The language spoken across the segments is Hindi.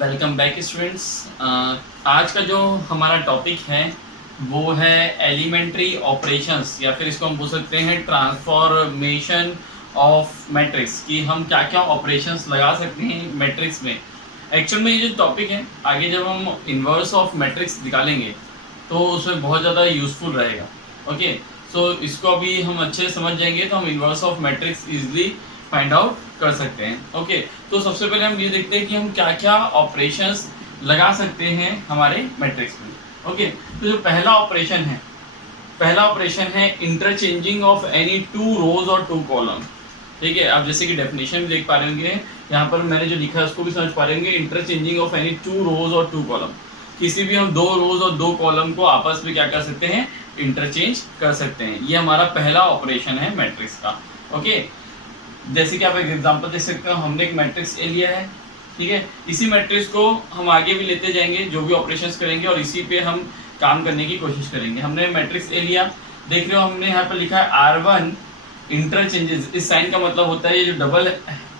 Welcome back students. आज का जो हमारा टॉपिक है वो है एलिमेंट्री ऑपरेशंस, या फिर इसको हम बोल सकते हैं ट्रांसफॉर्मेशन ऑफ मैट्रिक्स, कि हम क्या क्या ऑपरेशंस लगा सकते हैं मैट्रिक्स में। एक्चुअल में ये जो टॉपिक है, आगे जब हम इन्वर्स ऑफ मैट्रिक्स निकालेंगे तो उसमें बहुत ज़्यादा यूजफुल रहेगा। ओके, सो इसको अभी हम अच्छे से समझ जाएंगे तो हम inverse of matrix easily find out कर सकते हैं। ओके, तो सबसे पहले हम ये देखते हैं कि हम क्या क्या ऑपरेशंस लगा सकते हैं हमारे मैट्रिक्स में। ओके, तो जो पहला ऑपरेशन है interchanging of any two rows और टू कॉलम। ठीक है, आप जैसे कि डेफिनेशन भी देख पा रहे होंगे, यहाँ पर मैंने जो लिखा है उसको भी समझ पा रहे होंगे। Interchanging of any two rows और टू कॉलम, किसी भी हम दो रोज और दो कॉलम को आपस में क्या कर सकते हैं, इंटरचेंज कर सकते हैं। ये हमारा पहला ऑपरेशन है मैट्रिक्स का। ओके, जैसे कि आप एक एग्जांपल देख सकते हो, हमने एक मैट्रिक्स ए लिया है। ठीक है, इसी मैट्रिक्स को हम आगे भी लेते जाएंगे, जो भी ऑपरेशंस करेंगे और इसी पे हम काम करने की कोशिश करेंगे। हमने मैट्रिक्स ए लिया, देख रहे हो हमने यहाँ पर लिखा है R1 इंटरचेंजेस। इस साइन का मतलब होता है ये जो डबल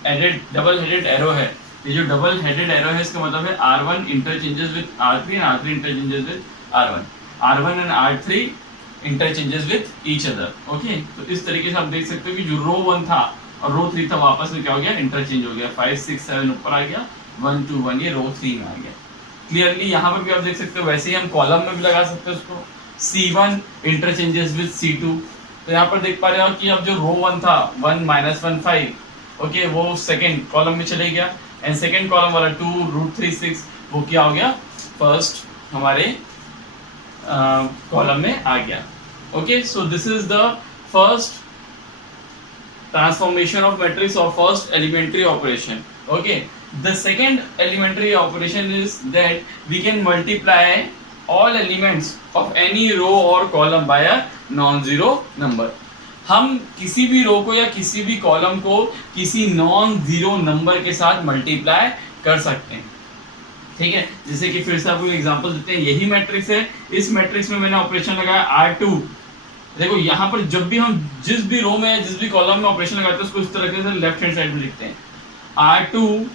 हेडेड एरो है, ये जो डबल हेडेड एरो है इसका मतलब है R1 interchanges with R3 and R3 interchanges with R1 and R3 interchanges with each other. Okay, तो इस तरीके से आप देख सकते हो कि जो रो 1 था और रो 3 था वापस में क्या हो गया, इंटरचेंज हो गया। 5 6 7 ऊपर आ गया, 1 2 1 ये रो 3 में आ गया। क्लियरली यहाँ पर भी आप देख सकते हो। वैसे ही हम कॉलम में भी लगा सकते हैं उसको, C1 इंटरचेंजेस विद C2। तो यहाँ पर देख पा रहे हो कि अब जो रो 1 था 1 -1 5, ओके, वो सेकेंड कॉलम में चले गया, एंड सेकेंड कॉलम वाला 2 √3 6 वो क्या हो गया, फर्स्ट हमारे कॉलम में आ गया। Okay, so this is the first transformation of matrix or first elementary operation. Okay, the second elementary operation is that we can multiply all elements of any row or column by a non-zero number. हम किसी भी रो को या किसी भी कॉलम को किसी नॉन जीरो नंबर के साथ मल्टीप्लाई कर सकते हैं। ठीक है, जैसे कि फिर से आपको एग्जांपल देते हैं। यही मैट्रिक्स है, इस मैट्रिक्स में मैंने ऑपरेशन लगाया R2। देखो यहाँ पर जब भी हम जिस भी रो में जिस भी कॉलम में ऑपरेशन लगाते हैं उसको इस तरीके से लेफ्ट हैंड साइड में लिखते हैं। R2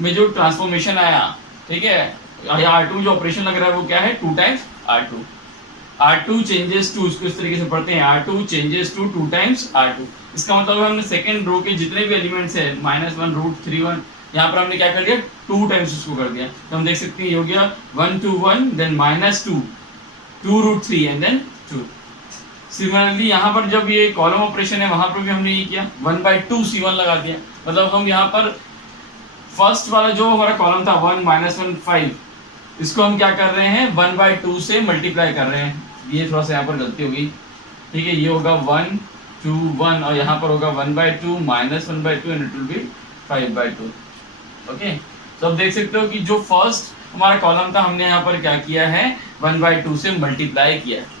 में जो ट्रांसफॉर्मेशन आया, ठीक है, R2 जो ऑपरेशन लग रहा है वो क्या है, 2 times R2। R2 changes to, इसको इस तरीके से पढ़ते हैं, R2 changes to 2 times R2। इसका मतलब है हमने सेकंड रो के जितने भी एलिमेंट्स है -1 √3 यहाँ पर हमने क्या कर दिया, 2 टाइम्स उसको कर दिया। तो हम देख सकते हैं ये हो गया 1 2 1 देन -2 2 √3 एंड देन 2। सिमिलरली यहाँ पर जब ये कॉलम ऑपरेशन है वहां पर भी हमने ये किया, 1/2 C1 लगा दिया। मतलब हम यहाँ पर फर्स्ट वाला जो हमारा कॉलम था 1 -1 5, इसको हम क्या कर रहे हैं, 1/2 से मल्टीप्लाई कर रहे हैं। ये थोड़ा सा यहाँ पर गलती होगी। ठीक है, ये होगा 1 2 1 और यहाँ पर होगा 1/2 -1/2 and it will B 5/2। Okay, तो आप देख सकते हो कि जो फर्स्ट हमारा कॉलम था हमने यहाँ पर क्या किया है, 1/2 से मल्टीप्लाई किया है।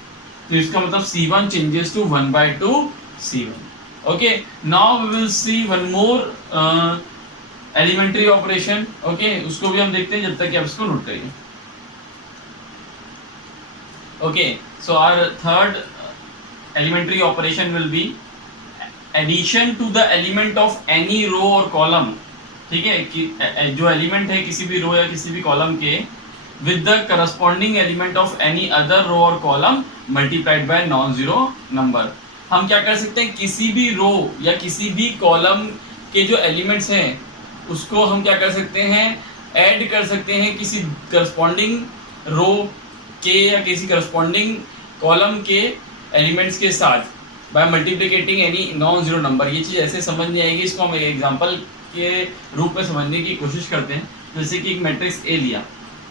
तो इसका मतलब C1 changes to 1/2 C1. Okay, now we will see one more elementary operation. Okay, उसको भी हम देखते हैं जब तक कि आप इसको नोट करिए। Okay, so our third elementary operation will be addition to the element of any row or column. ठीक है, कि जो एलिमेंट है किसी भी रो या किसी भी कॉलम के with the corresponding element of any other row or column multiplied by non-zero number. हम क्या कर सकते हैं, किसी भी रो या किसी भी कॉलम के जो एलिमेंट्स हैं उसको हम क्या कर सकते हैं, ऐड कर सकते हैं किसी करस्पॉन्डिंग रो के या किसी करस्पॉन्डिंग कॉलम के एलिमेंट्स के साथ by multiplying any non zero number. ये चीज़ ऐसे समझ नहीं आएगी, इसको हम एक एग्जाम्पल के रूप में समझने की कोशिश करते हैं। जैसे कि एक मैट्रिक्स ए लिया,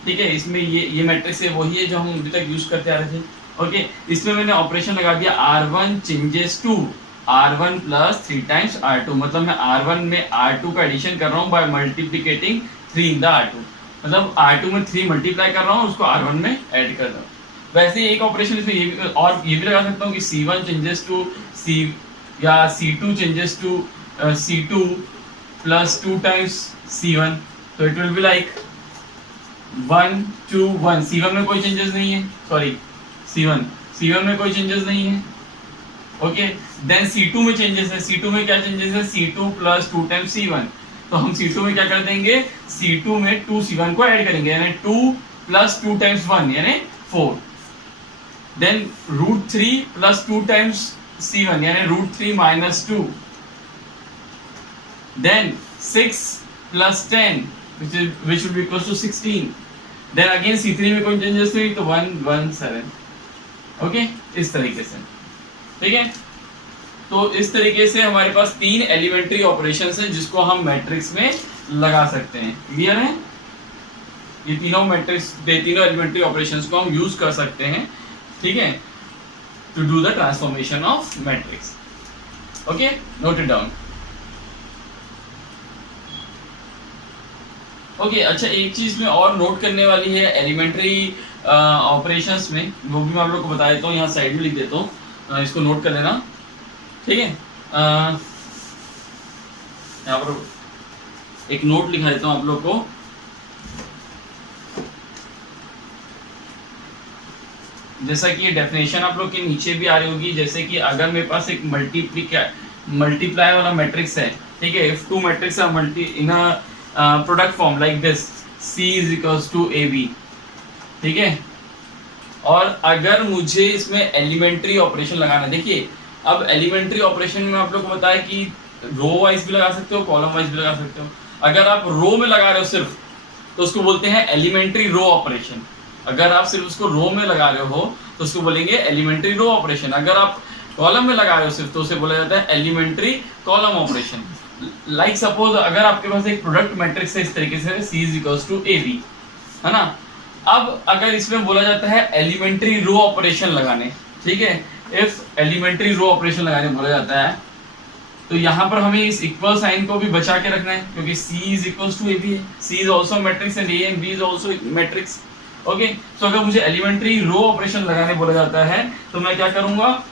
ठीक है, इसमें ये मैट्रिक्स है वही है जो हम अभी तक यूज करते आ रहे थे। ओके, इसमें मैंने ऑपरेशन लगा दिया R1 changes to R1 plus 3 times R2। मतलब मैं R1 में R2 का एडिशन कर रहा हूँ बाय मल्टीप्लिकेटिंग 3 इन द R2। मतलब R2 में 3 मल्टीप्लाई कर रहा हूँ, उसको R1 में ऐड कर रहा हूँ। वैसे ही एक ऑपरेशन इसमें ये भी, और ये भी लगा सकता हूँ कि C1 चेंजेस टू C या C2 changes to C2 plus 2 times C1। तो it will be like 1 2 1। C1 में कोई चेंजेस नहीं है, सॉरी C1 में कोई चेंजेस नहीं है। ओके, देन C2 में चेंजेस है। C2 में क्या चेंजेस है, C2 प्लस 2 टाइम्स C1। तो हम C2 में क्या कर देंगे, C2 में 2C1 को ऐड करेंगे, यानी 2 + 2 × 1 यानी 4, देन √3 + 2 × C1 यानी √3 - 2, then 6 + 10 which will be equals to 16, then again C3 में कोई चेंजेस नहीं तो 1 1 7, ओके, इस तरीके से, ठीक है। तो इस तरीके से हमारे पास 3 एलिमेंट्री ऑपरेशंस हैं जिसको हम मैट्रिक्स में लगा सकते हैं, क्लियर है। ये तीनों एलिमेंट्री ऑपरेशंस को हम यूज कर सकते हैं, ठीक है, to do the transformation of matrix, okay, note it down. Okay, अच्छा एक चीज में और नोट करने वाली है एलिमेंट्री ऑपरेशंस में, वो भी मैं आप लोग को बता देता हूँ, यहाँ साइड में लिख देता हूँ, इसको नोट कर लेना, ठीक है। यहाँ पर एक नोट लिखा देता हूँ आप लोग को, जैसा कि ये डेफिनेशन आप लोग के नीचे भी आ रही होगी, जैसे कि अगर मेरे पास एक मल्टीप्लाई वाला मैट्रिक्स है, ठीक है, if 2 matrix are multi in a product form like this, C = AB, ठीक है, और अगर मुझे इसमें एलिमेंट्री ऑपरेशन लगाना है, देखिए अब एलिमेंट्री ऑपरेशन में आप लोग को बताया कि रो वाइज भी लगा सकते हो, कॉलम वाइज भी लगा सकते हो। अगर आप रो में लगा रहे हो सिर्फ, तो उसको बोलते हैं एलिमेंट्री रो ऑपरेशन। अगर आप सिर्फ उसको रो में लगा रहे हो तो उसको बोलेंगे एलिमेंट्री रो ऑपरेशन। अगर आप कॉलम में लगा रहे हो सिर्फ, तो उसे बोला जाता है elementary column operation. Like suppose अगर आपके पास एक प्रोडक्ट मैट्रिक्स है इस तरीके से, C = AB, है ना। अब अगर इसमें बोला जाता है एलिमेंट्री रो ऑपरेशन लगाने, ठीक है, इफ एलिमेंट्री रो ऑपरेशन लगाने बोला जाता है, तो यहाँ पर हमें इस इक्वल साइन को भी बचा के रखना है, क्योंकि C = AB है, C is also matrix and A and B is also matrix, okay. So अगर मुझे एलिमेंट्री रो ऑपरेशन लगाने बोला जाता है तो मैं क्या करूंगा,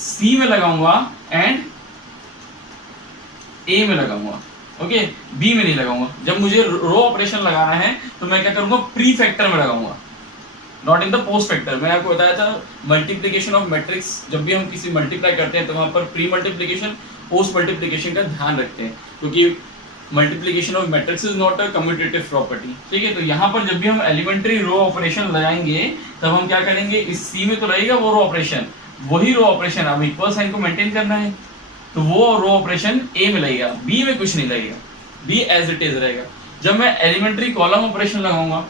C में लगाऊंगा एंड A में लगाऊंगा, ओके, B में नहीं लगाऊंगा। जब मुझे रो ऑपरेशन लगाना है तो मैं क्या करूंगा, प्री फैक्टर में लगाऊंगा, not in the post factor. मैंने आपको बताया था मल्टीप्लिकेशन ऑफ मैट्रिक्स, जब भी हम किसी मल्टीप्लाई करते हैं तो वहां पर प्री मल्टीप्लिकेशन पोस्ट मल्टीप्लिकेशन का ध्यान रखते हैं, क्योंकि multiplication of matrix is not a commutative property, ठीक है। तो यहाँ पर जब भी हम एलिमेंट्री रो ऑपरेशन लगाएंगे तब हम क्या करेंगे, इस C में तो रहेगा वो रो ऑपरेशन, वही रो ऑपरेशन अब इक्वल साइन को मेंटेन करना है, तो वो रो ऑपरेशन A में लगेगा, B में कुछ नहीं लगेगा, B एज इट इज रहेगा। जब मैं एलिमेंट्री कॉलम ऑपरेशन लगाऊंगा,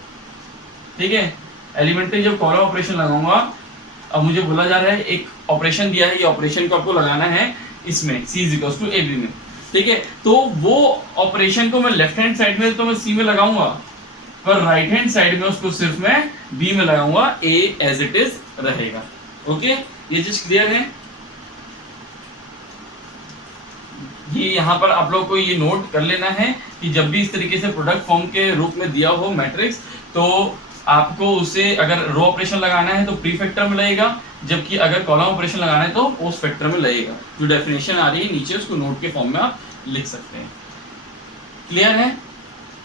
ठीक है, एलिमेंट्री जब कॉलम ऑपरेशन लगाऊंगा, अब मुझे बोला जा रहा है एक ऑपरेशन दिया है, ये ऑपरेशन को आपको लगाना है इसमें C = AB में, ठीक है। तो वो ऑपरेशन को मैं लेफ्ट हैंड साइड में तो मैं C में लगाऊंगा, पर राइट हैंड साइड में उसको सिर्फ मैं B में लगाऊंगा, A एज इट इज रहेगा, ओके। ये चीज क्लियर है। ये यहाँ पर आप लोग को ये नोट कर लेना है कि जब भी इस तरीके से प्रोडक्ट फॉर्म के रूप में दिया हो मैट्रिक्स, तो आपको उसे अगर रो ऑपरेशन लगाना है तो प्री फैक्टर में लगेगा, जबकि अगर कॉलम ऑपरेशन लगाना है तो पोस्ट फैक्टर में लगेगा। जो डेफिनेशन आ रही है नीचे उसको नोट के फॉर्म में आप लिख सकते हैं, क्लियर है।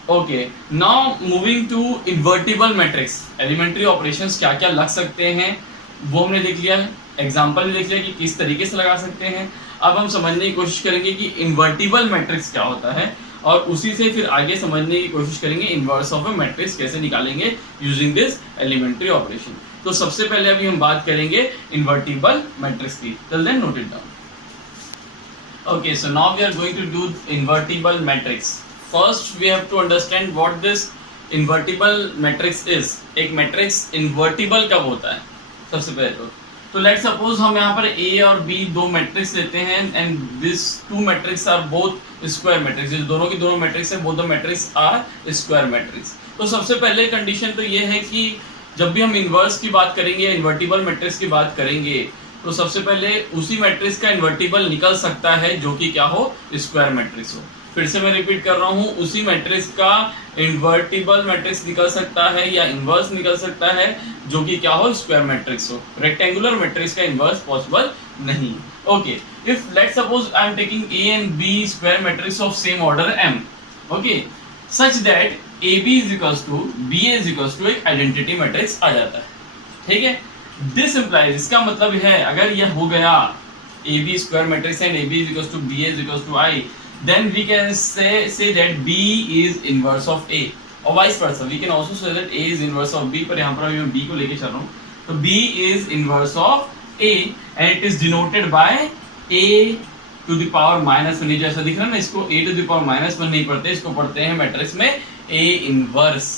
Okay, now moving to invertible matrix. Elementary operations क्या क्या लग सकते हैं वो हमने देख लिया है, एग्जाम्पल भी देख लिया कि किस तरीके से लगा सकते हैं। अब हम समझने की कोशिश करेंगे कि इन्वर्टिबल मैट्रिक्स क्या होता है, और उसी से फिर आगे समझने की कोशिश करेंगे इनवर्स ऑफ अ मैट्रिक्स कैसे निकालेंगे यूजिंग दिस एलिमेंट्री ऑपरेशन। तो सबसे पहले अभी हम बात करेंगे इन्वर्टिबल मैट्रिक्स की, till then note it down. Okay, so now we are going to do invertible matrix. First we have to understand what this invertible matrix is. एक मैट्रिक्स इन्वर्टिबल कब होता है सबसे पहले तो लेट्स सपोज हम यहाँ पर A और B दो मैट्रिक्स लेते हैं and this two matrix are both square matrix. दोनों की दोनों मैट्रिक्स है, both the matrix are square matrix. तो सबसे पहले कंडीशन तो ये है कि जब भी हम इन्वर्स की बात करेंगे, इन्वर्टिबल मैट्रिक्स की बात करेंगे, तो सबसे पहले उसी मैट्रिक्स का इन्वर्टिबल निकल सकता है जो कि क्या हो, स्क्वायर मैट्रिक्स हो। फिर से मैं रिपीट कर रहा हूँ, उसी मैट्रिक्स का इन्वर्टिबल मैट्रिक्स निकल सकता है या इन्वर्स निकल सकता है जो कि क्या हो, स्क्वायर मैट्रिक्स हो। रेक्टेंगुलर मैट्रिक्स का इन्वर्स पॉसिबल नहीं। Okay, if let's suppose I am taking A and B square matrix of same order M, okay, such that AB is equals to BA is equals to एक आइडेंटिटी मैट्रिक्स आ जाता है, ठीक है। दिस इंप्लाइज, इसका मतलब है अगर यह हो गया AB square matrix and AB is equals to BA is equals to I, then we can say that B is inverse of A, or vice versa. We can also say that A is inverse of B, पर यहाँ पर अभी मैं B को लेके चल रहा हूँ. तो B is inverse of A and it is denoted by A to the power -1. ये जैसा दिख रहा है ना, इसको A to the power -1 नहीं पढ़ते, इसको पढ़ते हैं मैट्रिक्स में A inverse.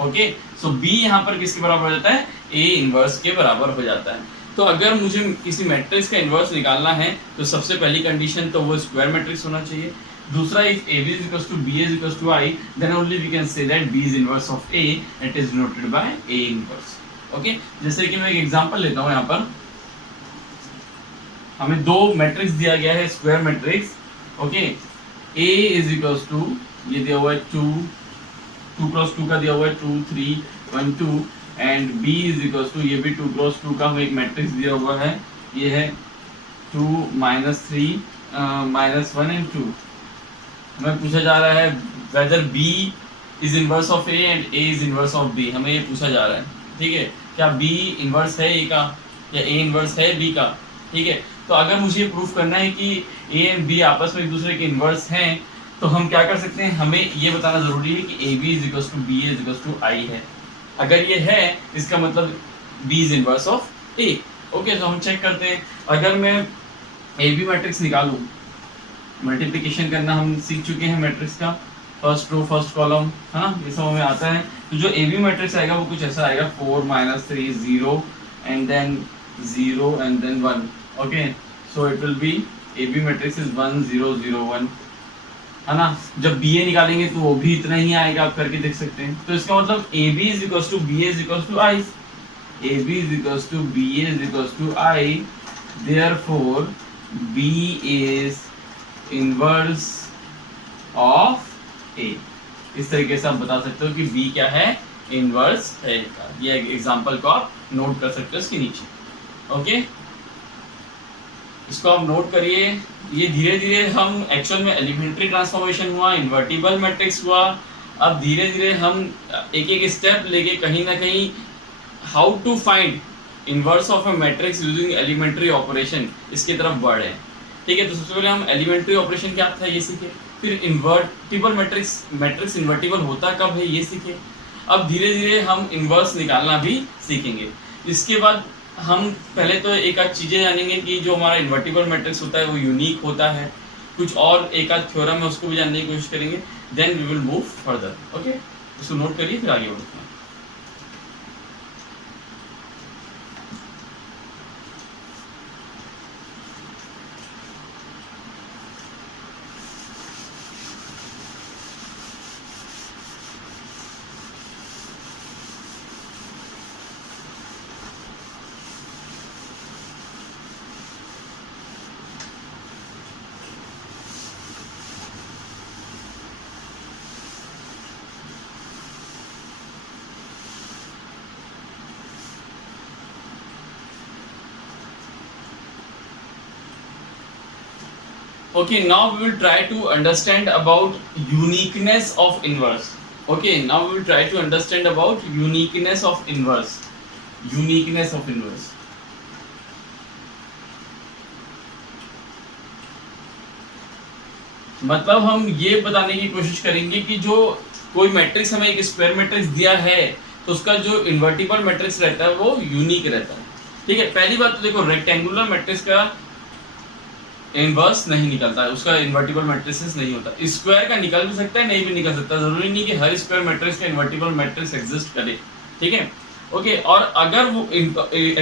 Okay, so B यहाँ पर किसके बराबर हो जाता है? A इनवर्स के बराबर हो जाता है. तो अगर मुझे किसी मैट्रिक्स का इनवर्स निकालना है तो सबसे पहली कंडीशन तो वो स्क्वायर मैट्रिक्स होना चाहिए. दूसरा, if AB is equals to B is equals to I, then only we can say that B is inverse of A and it is denoted by A inverse. Okay, जैसे कि मैं एक एग्जांपल लेता हूँ. यहाँ पर हमें दो मैट्रिक्स दिया गया है, square matrix. Okay, A is equals to, ये दिया हुआ है 2 क्रॉस 2 का दिया हुआ है 2 3 1 2, and B is equals to, ये भी 2 क्रॉस 2 का हमें एक मैट्रिक्स दिया हुआ है, ये है 2 -3 -1 एंड 2. हमें पूछा जा रहा है whether B is inverse of A and A is inverse of B. हमें ये पूछा जा रहा है. ठीक है, क्या B इनवर्स है A का या A इनवर्स है B का? ठीक है, तो अगर मुझे प्रूफ करना है कि A एंड B आपस में एक दूसरे के इनवर्स हैं, तो हम क्या कर सकते हैं? हमें ये बताना जरूरी है कि AB is equals to B is equals to I है. अगर ये है, इसका मतलब B is inverse of A. Okay, तो हम चेक करते हैं. अगर मैं AB मैट्रिक्स निकालूं, मल्टीप्लिकेशन करना हम सीख चुके हैं मैट्रिक्स का, फर्स्ट रो फर्स्ट कॉलम, है ना, ये सब हमें आता है. तो जो AB मैट्रिक्स आएगा वो कुछ ऐसा आएगा, 4 -3 0 and then 0 and then 1. Okay, so it will be AB matrix is 1 0 0 1, है ना. जब BA निकालेंगे तो वो भी इतना ही आएगा, आप करके देख सकते हैं. तो इसका मतलब AB is equals to BA is equals to I. AB is equals to BA is equals to I. Therefore, B is inverse of A. इस तरीके से आप बता सकते हो कि B क्या है? इनवर्स है का. ये एग्जांपल को आप नोट कर सकते हो इसके नीचे. ओके, इसको आप नोट करिए. ये धीरे धीरे हम एक्चुअल में एलिमेंट्री ट्रांसफॉर्मेशन हुआ, इन्वर्टिबल मैट्रिक्स हुआ. अब धीरे धीरे हम एक एक स्टेप लेके कहीं ना कहीं how to find inverse of a matrix using elementary operation, इसकी तरफ बढ़े. ठीक है, तो सबसे पहले हम एलिमेंट्री ऑपरेशन क्या था ये सीखे, फिर इन्वर्टिबल मैट्रिक्स इन्वर्टिबल होता कब है ये सीखे. अब धीरे धीरे हम इन्वर्स निकालना भी सीखेंगे. इसके बाद हम पहले तो एक आध चीज़ें जानेंगे कि जो हमारा इन्वर्टिबल मैट्रिक्स होता है वो यूनिक होता है. कुछ और एक आध थ्योरम है उसको भी जानने की कोशिश करेंगे. Then we will move further. Okay, इसको नोट करिए, फिर आगे बढ़ते हैं. Okay, now we will try to understand about uniqueness of inverse. Okay, now we will try to understand about uniqueness of inverse. Uniqueness of inverse. मतलब हम ये बताने की कोशिश करेंगे कि जो कोई मैट्रिक्स हमें एक स्क्वायर मैट्रिक्स दिया है तो उसका जो इन्वर्टिबल मैट्रिक्स रहता है वो यूनिक रहता है. ठीक है, पहली बात तो देखो, रेक्टेंगुलर मैट्रिक्स का इनवर्स नहीं निकलता है, उसका इन्वर्टिबल मैट्रिक्स नहीं होता. स्क्वायर का निकल भी सकता है, नहीं भी निकल सकता. जरूरी नहीं कि हर स्क्वायर मैट्रिक्स का इन्वर्टिबल मैट्रिक्स एग्जिस्ट करे. ठीक है, ओके. और अगर वो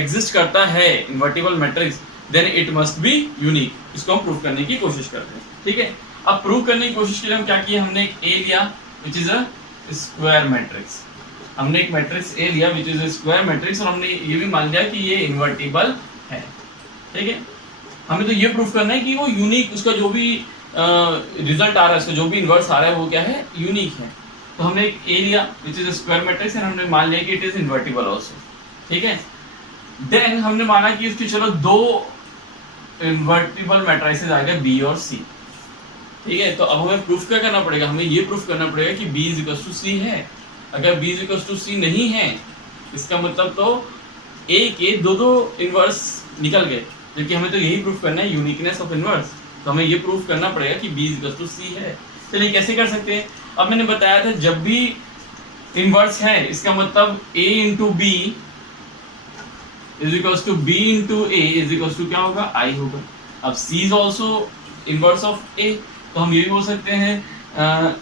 एग्जिस्ट करता है invertible matrix, then it must be unique. इसको हम प्रूव करने की कोशिश करते हैं. ठीक है, अब प्रूव करने की कोशिश के लिए हम क्या किया, हमने एक ए लिया which is a square matrix. हमने एक मैट्रिक्स ए लिया which is a square matrix, और हमने ये भी मान लिया कि ये इन्वर्टिबल है. ठीक है, हमें तो ये प्रूफ करना है कि वो यूनिक, उसका जो भी रिजल्ट आ रहा है, उसका जो भी इन्वर्स आ रहा है वो क्या है, यूनिक है. तो हमने एक ए लिया which is square matrix, and हमने मान लिया कि इट इज इन्वर्टिबल आल्सो. ठीक है, देन हमने माना कि इसके चलो दो इन्वर्टिबल मैट्रिसेस आ गए बी और सी. ठीक है, तो अब हमें प्रूफ क्या करना पड़ेगा, हमें ये प्रूफ करना पड़ेगा कि बी इज इक्वल टू सी है. अगर बी इज इक्वल टू सी नहीं है, इसका मतलब तो ए के दो इन्वर्स निकल गए, जबकि हमें तो यही प्रूफ करना है यूनिकनेस ऑफ इनवर्स. तो हमें ये प्रूफ करना पड़ेगा कि B इक्वल टू C है। चलिए कैसे कर सकते हैं? अब मैंने बताया था जब भी इनवर्स है इसका मतलब A into B is equal to B into A is equal to क्या होगा? I होगा। अब C is also inverse of A, तो हम ये भी बोल सकते हैं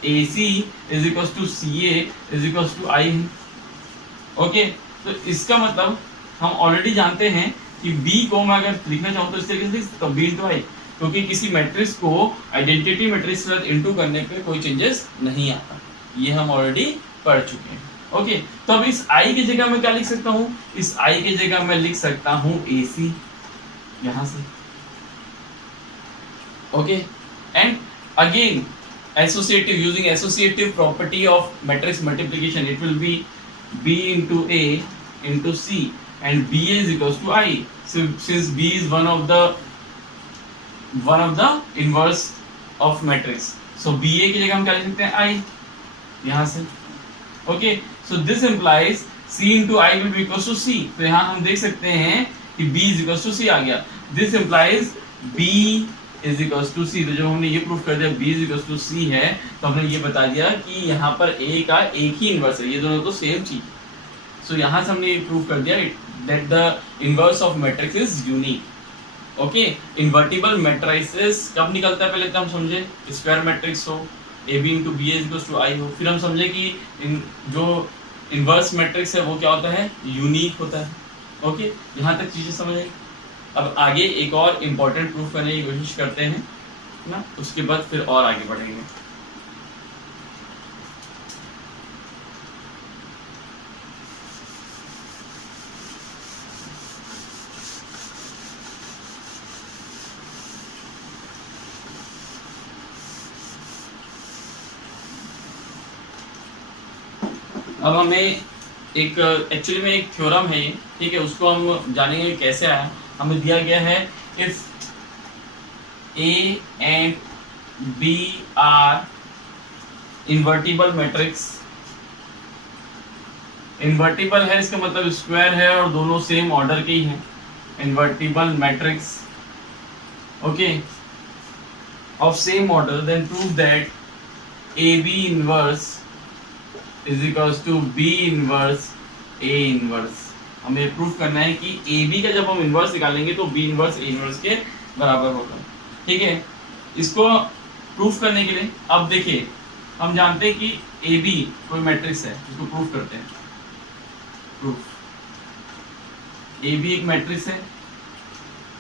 AC is equal to CA is equal to I है। ओके, तो इसका मतलब हम ऑलरेडी जानते हैं कि B को मैं अगर लिखना चाहूँ तो इस तरीके से लिख सकता हूँ B इंटू आई, क्योंकि किसी मैट्रिक्स को आइडेंटिटी मैट्रिक्स के साथ इंटू करने पे कोई चेंजेस नहीं आता, ये हम ऑलरेडी पढ़ चुके हैं। ओके, तो अब इस I की जगह मैं क्या लिख सकता हूँ? इस I की जगह मैं लिख सकता हूँ AC यहां से। Okay, and again associative, using associative property of matrix multiplication, it will be B into A into C and BA is equals to I. So since B is one of the inverse of matrix, so BA की जगह हम क्या लिख सकते हैं? I यहाँ से। Okay, so this implies C into I will be equals to C. तो यहाँ हम देख सकते हैं कि B is equals to C आ गया। This implies B is equals to C। तो जब हमने ये प्रूफ कर दिया B is equals to C है, तो हमने ये बता दिया कि यहाँ पर A का एक ही इनवर्स है, ये दोनों तो सेम चीज। सो यहाँ से हमने ये प्रूफ कर दिया that the inverse of matrix is unique। Okay, invertible matrices कब निकलता है पहले तो हम समझे, स्क्वायर मैट्रिक्स हो, AB into BA is equals to I हो, फिर हम समझे कि जो इनवर्स मैट्रिक्स है वो क्या होता है? यूनिक होता है। ओके, यहाँ तक चीजें समझ आई। अब आगे एक और इम्पोर्टेंट प्रूफ करने की कोशिश करते हैं ना, उसके बाद फिर और आगे बढ़ेंगे। अब हमें एक एक्चुअली में एक थ्योरम है ये, ठीक है, उसको हम जानेंगे कैसे आया। हमें दिया गया है if A and B are invertible matrix, invertible है इसका मतलब स्क्वायर है और दोनों सेम ऑर्डर के ही हैं, invertible matrix. Okay, of same order, then prove that AB inverse is equals to B inverse A inverse. हमें प्रूफ करना है कि AB का जब हम इनवर्स निकालेंगे तो B इनवर्स A इनवर्स के बराबर होगा। ठीक है, इसको प्रूफ करने के लिए अब देखिए हम जानते हैं कि AB कोई मैट्रिक्स है, इसको प्रूफ करते हैं। प्रूफ AB एक मैट्रिक्स है,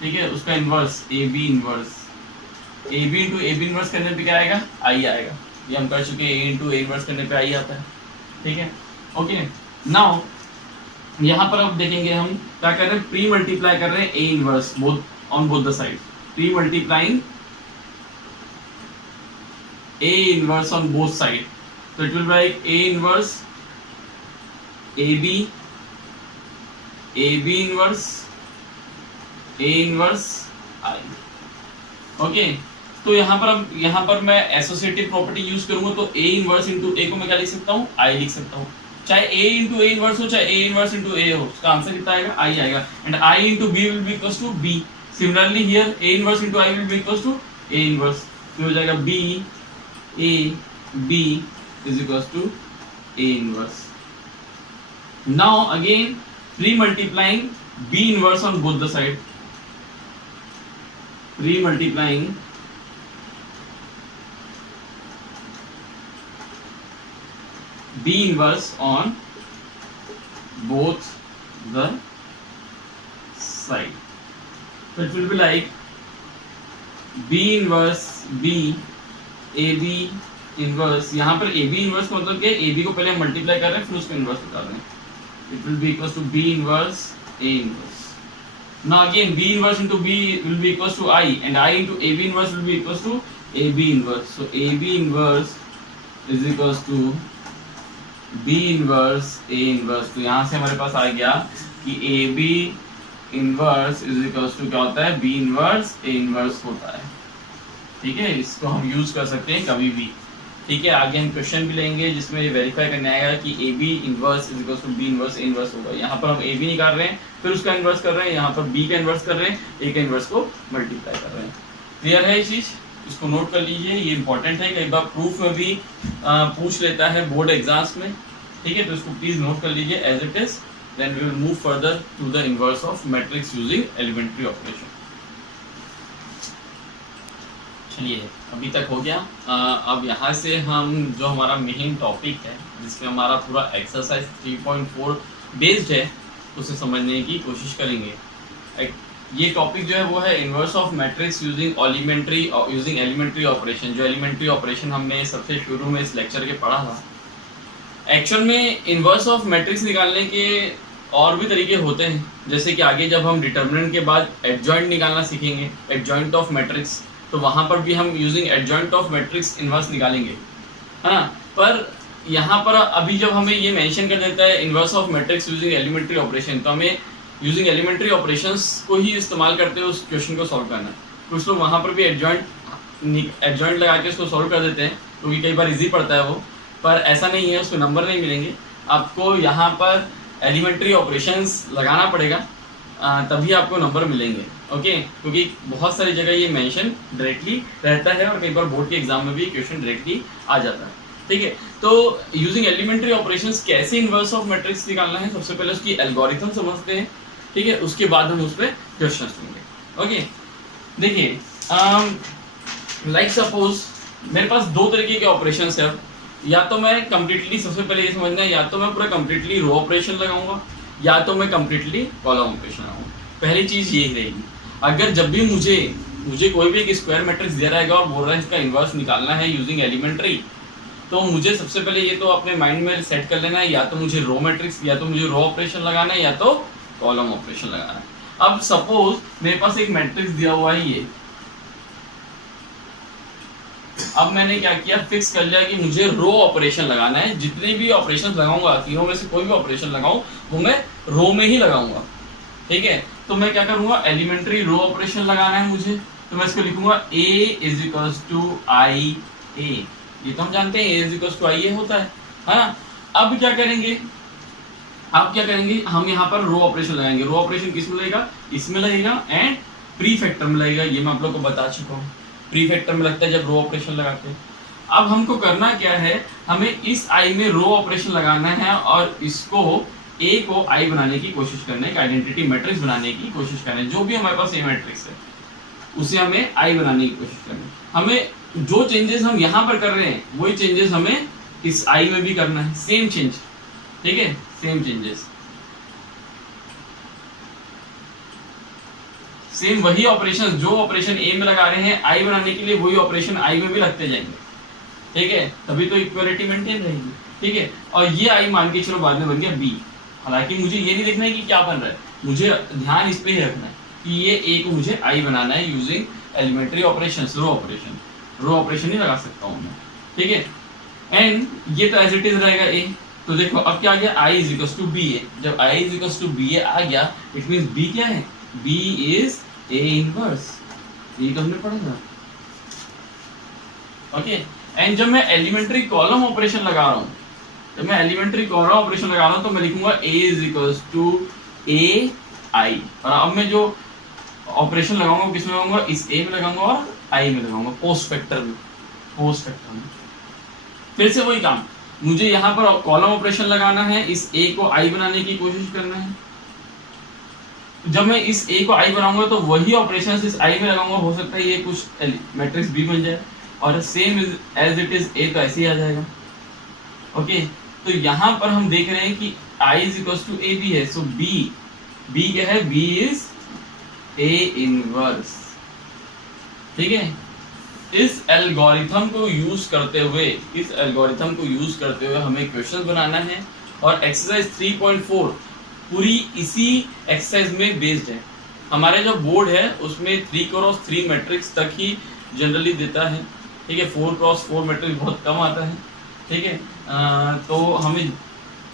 ठीक है, उसका inverse AB inverse, AB into AB inverse करने पे क्या आएगा? I आएगा। ये हम कर चुके हैं, A इंटू A इनवर्स करने पे I आता है। ठीक है, ओके, नाउ यहाँ पर अब देखेंगे हम क्या कर रहे हैं, प्री मल्टीप्लाई कर रहे हैं A inverse both on both the side, pre multiplying A inverse on both side, so it will be like A inverse AB, AB inverse A inverse I। Okay, तो यहाँ पर अब यहाँ पर मैं एसोसिएटिव प्रॉपर्टी यूज करूंगा तो A इनवर्स इंटू A को मैं क्या लिख सकता हूँ? I लिख सकता हूँ। चाहे A इंटू A इनवर्स हो चाहे A इनवर्स इंटू A हो, उसका आंसर कितना आएगा? I आएगा। And I into B will be equals to B। Similarly here A inverse into I will be equals to A inverse, तो हो जाएगा B A B is equals to A inverse. Now again pre-multiplying B inverse on both the side. Pre-multiplying B inverse on both the side. So it will be like B inverse B AB inverse, यहाँ पर AB इनवर्स का मतलब क्या है? AB को पहले हम मल्टीप्लाई कर रहे हैं फिर उसको इनवर्स बता रहे हैं। It will be equals to B inverse A inverse. Now again B inverse into B will be equals to I and I into AB inverse will be equals to AB inverse. So AB inverse is equals to B inverse A inverse. तो यहाँ से हमारे पास आ गया कि AB inverse is equals to क्या होता है? B इनवर्स A इनवर्स होता है। ठीक है, इसको हम यूज कर सकते हैं कभी भी। ठीक है, आगे हम क्वेश्चन भी लेंगे जिसमें ये वेरीफाई करने आएगा कि AB inverse is equals to B inverse A inverse होगा। यहाँ पर हम AB निकाल रहे हैं फिर उसका इनवर्स कर रहे हैं, यहाँ पर B का इनवर्स कर रहे हैं, A का इनवर्स को मल्टीप्लाई कर रहे हैं। क्लियर है ये चीज, इसको नोट कर लीजिए, ये इंपॉर्टेंट है, कई बार प्रूफ में भी पूछ लेता है बोर्ड एग्जाम्स में, ठीक है, तो इसको प्लीज नोट कर लीजिए as it is. Then we will move further to the inverse of matrix using elementary operation. चलिए अभी तक हो गया। अब यहाँ से हम जो हमारा मेन टॉपिक है जिसमें हमारा पूरा एक्सरसाइज 3.4 बेस्ड है उसे समझने की कोशिश करेंगे। ये टॉपिक जो है वो है inverse of matrix using elementary operation. जो एलिमेंट्री ऑपरेशन हमने सबसे शुरू में इस लेक्चर के पढ़ा था। एक्चुअल में इनवर्स ऑफ मैट्रिक्स निकालने के और भी तरीके होते हैं, जैसे कि आगे जब हम डिटर्मिनेंट के बाद एडजॉइंट निकालना सीखेंगे, एडजॉइंट ऑफ मैट्रिक्स, तो वहाँ पर भी हम using adjoint of matrix inverse निकालेंगे, है ना। पर यहाँ पर अभी जब हमें ये मेंशन कर देता है inverse of matrix using elementary operation, तो हमें यूजिंग एलिमेंट्री ऑपरेशंस को ही इस्तेमाल करते हुए उस क्वेश्चन को सॉल्व करना है। कुछ लोग वहाँ पर भी एडजॉइंट लगा के उसको सॉल्व कर देते हैं, क्योंकि कई बार इजी पड़ता है वो, पर ऐसा नहीं है, उसमें नंबर नहीं मिलेंगे आपको। यहाँ पर एलिमेंट्री ऑपरेशंस लगाना पड़ेगा, तभी आपको नंबर मिलेंगे, ओके, क्योंकि बहुत सारी जगह ये मेंशन डायरेक्टली रहता है और कई बार बोर्ड के एग्जाम में भी क्वेश्चन डायरेक्टली आ जाता है, ठीक है। तो यूजिंग एलिमेंट्री ऑपरेशंस कैसे इनवर्स ऑफ मैट्रिक्स निकालना है, सबसे पहले उसकी एल्गोरिथम समझते हैं, ठीक है, उसके बाद हम उस पर क्वेश्चन लेंगे, ओके। देखिए लाइक सपोज मेरे पास दो तरीके के ऑपरेशंस है। या तो मैं कंप्लीटली, सबसे पहले ये समझना है, या तो मैं पूरा कंप्लीटली रो ऑपरेशन लगाऊंगा या तो मैं कंप्लीटली कॉलम ऑपरेशन लगाऊंगा। पहली चीज यही रहेगी, अगर जब भी मुझे कोई भी एक स्क्वायर मैट्रिक्स दे रहेगा और बोल रहा है इसका इन्वर्स निकालना है यूजिंग एलिमेंट्री, तो मुझे सबसे पहले ये तो अपने माइंड में सेट कर लेना है, या तो मुझे रो मैट्रिक्स, या तो मुझे रो ऑपरेशन लगाना है, या तो कॉलम ऑपरेशन लगाना है। अब सपोज मेरे पास एक मैट्रिक्स दिया हुआ है ये, अब मैंने क्या किया, फिक्स कर लिया कि मुझे रो ऑपरेशन लगाना है। जितने भी ऑपरेशन लगाऊंगा, तीनों में से कोई भी ऑपरेशन लगाऊं वो मैं रो में ही लगाऊंगा, ठीक है। तो मैं क्या करूंगा, एलिमेंट्री रो ऑपरेशन लगाना है मुझे, तो मैं इसको लिखूंगा a इज इक्वल्स टू आई ए। ये तो हम जानते हैं a इज इक्वल्स टू आई ए होता है ना। अब क्या करेंगे, हम यहाँ पर रो ऑपरेशन लगाएंगे। रो ऑपरेशन किस में लगेगा, इसमें लगेगा एंड प्री फैक्टर में लगेगा। ये मैं आप लोग को बता चुका हूँ, प्री फैक्टर में लगता है जब रो ऑपरेशन लगाते हैं। अब हमको करना क्या है, हमें इस आई में रो ऑपरेशन लगाना है और इसको ए को आई बनाने की कोशिश करना है, एक आइडेंटिटी मैट्रिक्स बनाने की कोशिश करना है। जो भी हमारे पास ए मैट्रिक्स है उसे हमें आई बनाने की कोशिश करना है। हमें जो चेंजेस हम यहाँ पर कर रहे हैं वही चेंजेस हमें इस आई में भी करना है, सेम चेंज, ठीक है, सेम चेंजेस, सेम वही ऑपरेशन, जो ऑपरेशन ए में लगा रहे हैं आई बनाने के लिए वही ऑपरेशन आई में भी लगते जाएंगे, ठीक है, तभी तो इक्वालिटी मेंटेन रहेगी, ठीक है। और ये आई मान के चलो बाद में बन गया बी। हालांकि मुझे ये नहीं देखना है कि क्या बन रहा है, मुझे ध्यान इस पे ही रखना है कि ये ए को मुझे आई बनाना है using elementary operation, row operation ही लगा सकता हूँ मैं, ठीक है। एंड ये तो एज इट इज रहेगा ए। तो देखो अब क्या आ गया, I is equals to be ए। जब I is equals to be ए आ गया, इट मींस बी क्या है, बी इज ए इनवर्स। ये तो हमने पढ़ा था, ओके। एंड जब मैं एलिमेंट्री कॉलम ऑपरेशन लगा रहा हूँ, तो मैं लिखूंगा a इज इक्वल्स टू ए आई। और अब मैं जो ऑपरेशन लगाऊंगा किसमें लगाऊंगा, इस a में लगाऊंगा और i में लगाऊंगा, पोस्ट फैक्टर में। फिर से वही काम, मुझे यहाँ पर कॉलम ऑपरेशन लगाना है, इस a को i बनाने की कोशिश करना है। जब मैं इस a को i बनाऊंगा तो वही ऑपरेशन इस i में लगाऊंगा, हो सकता है ये कुछ मैट्रिक्स b बन जाए, और same as it is a तो ऐसे ही आ जाएगा, ओके। तो यहाँ पर हम देख रहे हैं कि i is equals to A B है, सो b क्या है, b इज a इनवर्स, ठीक है। इस एल्गोरिथम को यूज करते हुए हमें क्वेश्चन बनाना है, और एक्सरसाइज 3.4 पूरी इसी एक्सरसाइज में बेस्ड है। हमारे जो बोर्ड है उसमें 3x3 मैट्रिक्स तक ही जनरली देता है, ठीक है। 4x4 मैट्रिक्स बहुत कम आता है, ठीक है। तो हमें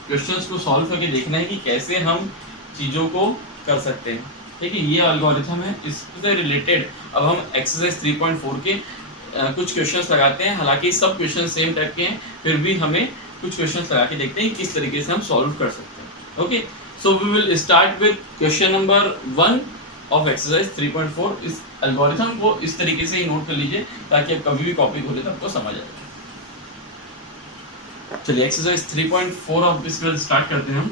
क्वेश्चंस को सॉल्व करके देखना है कि कैसे हम चीज़ों को कर सकते हैं, ठीक है। ये एल्गोरिथम है, इससे रिलेटेड अब हम एक्सरसाइज 3.4 के कुछ क्वेश्चंस लगाते हैं। हालांकि सब क्वेश्चन सेम टाइप के हैं, फिर भी हमें कुछ क्वेश्चंस लगा के देखते हैं किस तरीके से हम सॉल्व कर सकते हैं, okay. So we will start with question number 1 of exercise 3.4। इस एल्गोरिथम को इस तरीके से ही नोट कर लीजिए ताकि आप कभी भी कॉपी खोले तो आपको समझ आए। चलिए एक्सरसाइज 3.4 ऑफ दिस स्टार्ट करते हैं हम।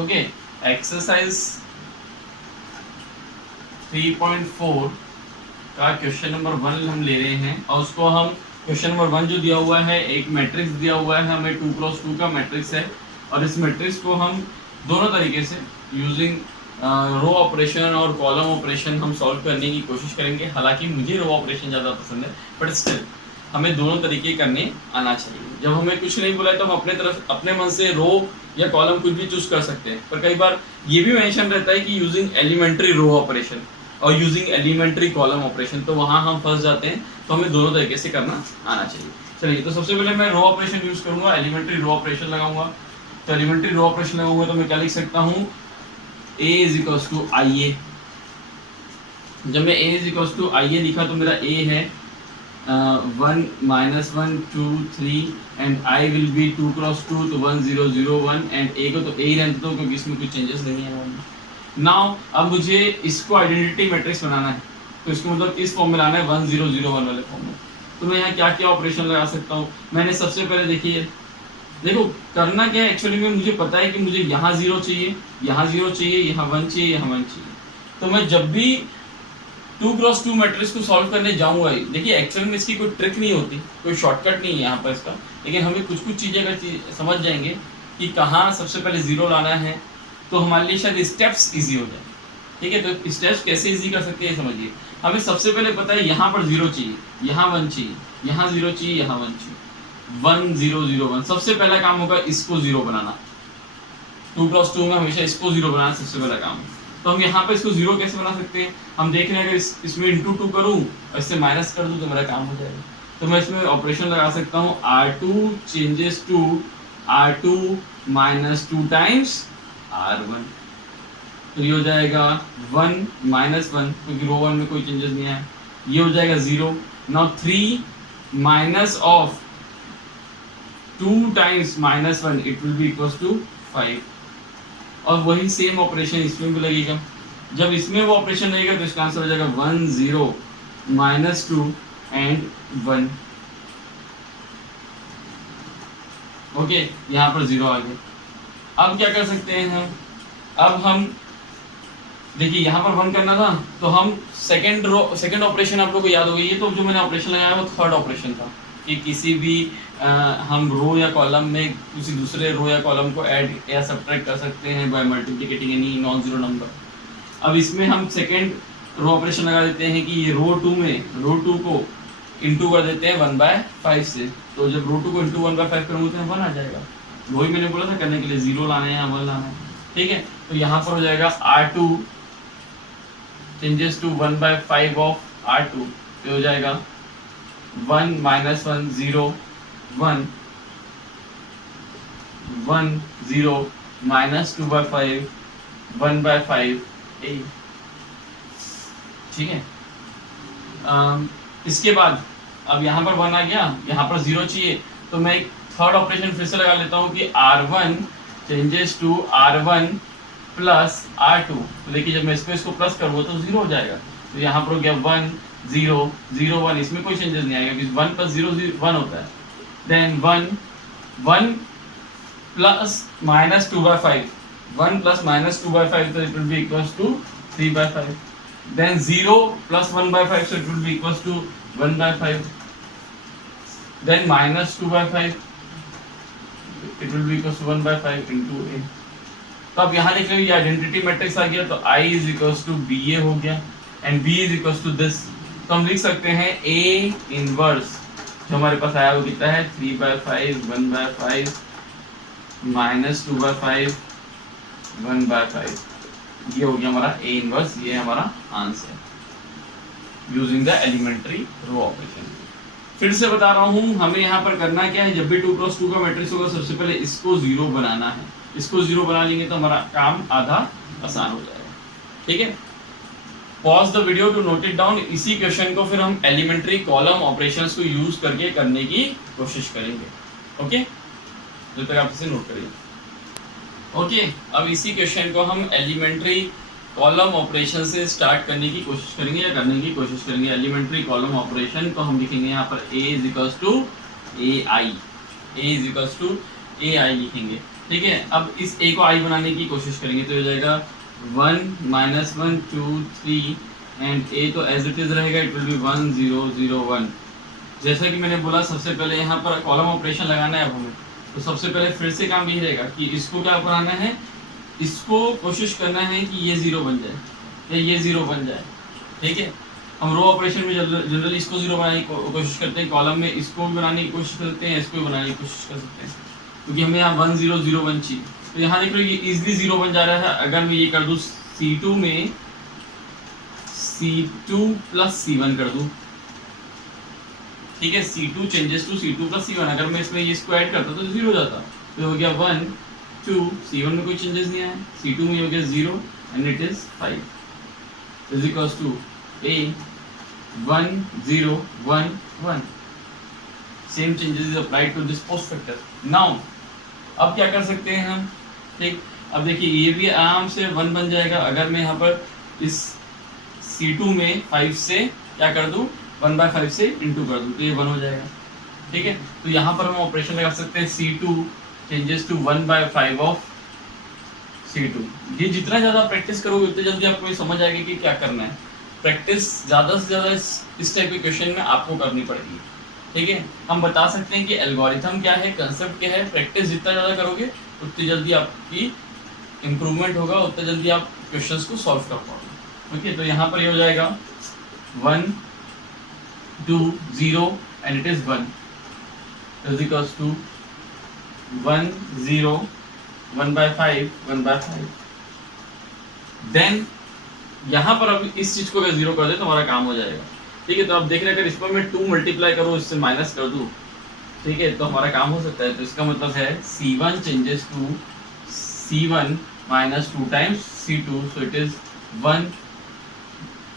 ओके, एक्सरसाइज 3.4 का क्वेश्चन नंबर 1 हम ले रहे हैं और उसको हम क्वेश्चन नंबर 1 जो दिया हुआ है, एक मैट्रिक्स दिया हुआ है हमें 2x2 का मैट्रिक्स है और इस मैट्रिक्स को हम दोनों तरीके से यूजिंग रो ऑपरेशन और कॉलम ऑपरेशन हम सॉल्व करने की कोशिश करेंगे। हालांकि मुझे रो ऑपरेशन ज़्यादा पसंद है, बट स्टिल हमें दोनों तरीके करने आना चाहिए। जब हमें कुछ नहीं बोला है तो हम अपने तरफ अपने मन से रो या कॉलम कुछ भी चूज कर सकते हैं, पर कई बार ये भी मेंशन रहता है कि यूजिंग एलिमेंट्री रो ऑपरेशन और यूजिंग एलिमेंट्री कॉलम ऑपरेशन, तो वहाँ हम फंस जाते हैं। तो हमें दोनों तरीके से करना आना चाहिए। चलिए, तो सबसे पहले मैं रो ऑपरेशन यूज करूंगा, एलिमेंट्री रो ऑपरेशन लगाऊंगा। तो एलिमेंट्री रो ऑपरेशन लगाऊंगा तो मैं क्या लिख सकता हूँ, a = IA। जब मैं a = IA लिखा तो मेरा a है 1 -1 2 3 and I will B 2x2 तो 1 0 0 1 एंड a को तो a ही रहने दो क्योंकि इसमें कुछ चेंजेस नहीं है। नाउ अब मुझे इसको आइडेंटिटी मैट्रिक्स बनाना है, तो इसको मतलब इस फॉर्म में लाना है 1 0 0 1 वाले फॉर्म में। तो मैं यहाँ क्या क्या ऑपरेशन लगा सकता हूँ। मैंने सबसे पहले देखो करना क्या है एक्चुअली में, मुझे पता है कि मुझे यहाँ 0 चाहिए, यहाँ 0 चाहिए, यहाँ 1 चाहिए, यहाँ 1 चाहिए। तो मैं जब भी 2x2 मैट्रिक्स को सॉल्व करने जाऊंगा, देखिए एक्चुअल में इसकी कोई ट्रिक नहीं होती, कोई शॉर्टकट नहीं है यहाँ पर इसका, लेकिन हमें कुछ कुछ चीज़ें अगर समझ जाएंगे कि कहाँ सबसे पहले 0 लाना है तो हमारे लिए शायद स्टेप्स इजी हो जाए। ठीक है, तो स्टेप्स कैसे इजी कर सकते हैं समझिए। हमें सबसे पहले पता है यहाँ पर 0 चाहिए, यहाँ 1 चाहिए, यहाँ 0 चाहिए, यहाँ 1 चाहिए, 1 0 0 1। सबसे पहला काम होगा इसको 0 बनाना। 2x2 में हमेशा इसको 0 बनाना सबसे पहला काम है। तो हम यहाँ पे इसको 0 कैसे बना सकते हैं, हम देख रहे हैं अगर इसमें इंटू 2 करूँ और इससे माइनस कर दूँ तो मेरा काम हो जाएगा। तो मैं इसमें ऑपरेशन लगा सकता हूँ R2 changes to R2 -2 times R1। तो ये हो जाएगा 1 -1 क्योंकि रो 1 में कोई चेंजेस नहीं है, ये हो जाएगा 0। Now 3 minus of 2 times -1 it will be equals to 5। और वही सेम ऑपरेशन इसमें भी लगेगा। जब इसमें वो ऑपरेशन लगेगा तो इसका आंसर हो जाएगा 1 0 -2 एंड 1। ओके, यहाँ पर 0 आ गया। अब क्या कर सकते हैं हम, अब हम देखिए यहाँ पर 1 करना था तो हम सेकंड ऑपरेशन आप लोग को याद होगी। ये तो जो मैंने ऑपरेशन लगाया वो थर्ड ऑपरेशन था कि किसी भी हम रो या कॉलम में किसी दूसरे रो या कॉलम को ऐड या सब्ट्रैक्ट कर सकते हैं by multiplying any non zero number. अब इसमें हम सेकंड रो ऑपरेशन लगा देते हैं कि ये रो 2 में रो 2 को इंटू कर देते हैं 1/5 से। तो जब रो 2 को इंटू 1/5 करूँगा तो 1 आ जाएगा। वही मैंने बोला था करने के लिए 0 लाना है या 1 लाना है। ठीक है, तो यहाँ पर हो जाएगा R2 changes to 1/5 of R2, तो हो जाएगा 1 -1 0 1 1 0 -2/5 1/5 a। ठीक है, इसके बाद अब यहाँ पर 1 आ गया, यहाँ पर 0 चाहिए, तो मैं एक थर्ड ऑपरेशन फिर से लगा लेता हूँ कि R1 changes to R1 plus R2। तो देखिए जब मैं इसको प्लस करूँगा तो 0 हो जाएगा। तो यहाँ पर हो गया 1 0 0 1, इसमें कोई चेंजेस नहीं आएगा क्योंकि 1 + 0 1 होता है। देन 1 1 प्लस -2/5 1 प्लस -2/5 तो it will be equals to 3/5। Then 0 plus 1/5 so it will be equals to 1/5। then -2/5 it will be equals to 1/5 into a। तो अब यहाँ देख लो ये आइडेंटिटी मैट्रिक्स आ गया, तो I is equals to BA हो गया and B is equals to this। तो हम लिख सकते हैं A इनवर्स जो हमारे पास आया वो कितना है 3/5 1/5 -2/5 1/5। ये हो गया हमारा A इनवर्स, ये हमारा answer using the elementary row operation. फिर से बता रहा हूँ हमें यहाँ पर करना क्या है, जब भी 2x2 का मैट्रिक्स होगा सबसे पहले इसको 0 बनाना है। इसको 0 बना लेंगे तो हमारा काम आधा आसान हो जाएगा। ठीक है, pause the video to note it down. इसी क्वेश्चन को फिर हम एलिमेंट्री कॉलम ऑपरेशंस को यूज करके करने की कोशिश करेंगे। ओके, जब तक आप इसे नोट करिए। ओके, अब इसी क्वेश्चन को हम एलिमेंट्री कॉलम ऑपरेशन से स्टार्ट करने की कोशिश करेंगे या करने की कोशिश करेंगे। एलिमेंट्री कॉलम ऑपरेशन को हम लिखेंगे यहाँ पर a is equals to ai लिखेंगे। ठीक है, अब इस a को i बनाने की कोशिश करेंगे तो हो जाएगा 1 -1 2 3 एंड a तो एज इट इज रहेगा, इट विल बी 1 0 0 1। जैसा कि मैंने बोला सबसे पहले यहाँ पर कॉलम ऑपरेशन लगाना है अब हमें, तो सबसे पहले फिर से काम यही रहेगा कि इसको क्या बनाना है, इसको कोशिश करना है कि ये 0 बन जाए या ये 0 बन जाए। ठीक है, हम रो ऑपरेशन में जनरली इसको 0 बनाने की कोशिश करते हैं, कॉलम में इसको भी बनाने की कोशिश करते हैं, इसको भी बनाने की कोशिश कर सकते हैं, क्योंकि हमें यहाँ 1 0 0 1 चाहिए। तो यहाँ देख लो ये इजिली 0 बन जा रहा है। अगर मैं ये कर दूँ C2 में C2 + C1 कर दूँ, ठीक है, C2 changes to C2 + C1। अगर मैं इसमें ये इसको ऐड करता तो 0 हो जाता, तो हो गया 1 2, C1 में कोई चेंजेस नहीं आया, C2 में हो गया 0 and it is 5 is equals to a 1 0 1 1। Same changes is applied to this post factor. Now अब क्या कर सकते हैं हम, ठीक, अब देखिए ये भी आराम से 1 बन जाएगा। अगर मैं यहाँ पर इस C2 में 5 से क्या कर दूँ, 1/5 से इंटू कर दूँ तो ये 1 हो जाएगा। ठीक है, तो यहाँ पर हम ऑपरेशन लगा सकते हैं C2 changes to 1/5 of C2। ये जितना ज़्यादा प्रैक्टिस करोगे उतनी जल्दी आपको ये समझ आएगी कि क्या करना है। प्रैक्टिस ज़्यादा से ज़्यादा इस टाइप के क्वेश्चन में आपको करनी पड़ेगी। ठीक है, हम बता सकते हैं कि एल्गोरिथम क्या है, कंसेप्ट क्या है। प्रैक्टिस जितना ज़्यादा करोगे उतनी जल्दी आपकी इम्प्रूवमेंट होगा, उतना जल्दी आप क्वेश्चंस को सॉल्व कर पाओगे। ओके, तो यहाँ पर ये हो जाएगा 1 2 0 and it is 1 is equals to 1 0 1/5 1/5। Then यहाँ पर अब इस चीज को अगर 0 कर दे तो हमारा काम हो जाएगा। ठीक है, तो आप देख रहे हैं अगर इसको मैं 2 मल्टीप्लाई करूँ, इससे माइनस कर दूँ, ठीक है, तो हमारा काम हो सकता है। तो इसका मतलब है C1 changes to C1 - 2 times C2, so it is 1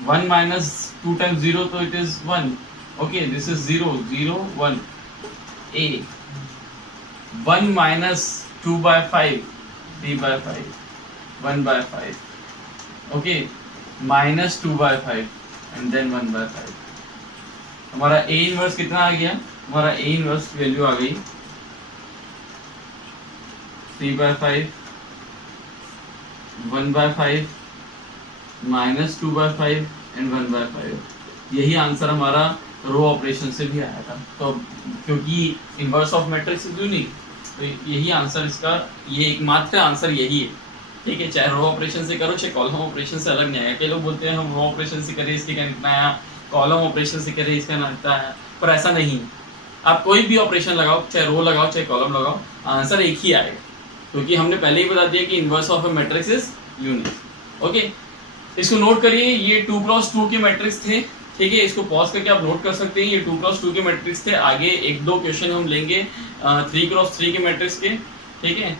1 - 2 times 0 तो it is 1। Okay, this is 0 0 1 a 1 - 2/5 3/5 1/5। Okay, -2/5 and then 1/5। हमारा a इनवर्स कितना आ गया, हमारा a इनवर्स वैल्यू आ गई 3/5 1/5 -2/5 एंड 1/5। यही आंसर हमारा रो ऑपरेशन से भी आया था। तो क्योंकि inverse of matrix is unique, तो यही आंसर इसका, ये एकमात्र आंसर यही है। ठीक है, चाहे रो ऑपरेशन से करो चाहे कॉलम ऑपरेशन से, अलग नहीं आएगा। कई लोग बोलते हैं हम रो ऑपरेशन से करें इसके क्या इतना आया, कॉलम ऑपरेशन से करें इसका ना इतना आया, पर ऐसा नहीं। आप कोई भी ऑपरेशन लगाओ, चाहे रो लगाओ चाहे कॉलम लगाओ, आंसर एक ही आएगा, क्योंकि हमने पहले ही बता दिया कि inverse of A matrix is unique. Okay, इसको नोट करिए, ये 2x2 के मैट्रिक्स थे। ठीक है, इसको पॉज करके आप नोट कर सकते हैं, ये 2x2 के मैट्रिक्स थे। आगे 1-2 क्वेश्चन हम लेंगे 3x3 के मैट्रिक्स के। ठीक है,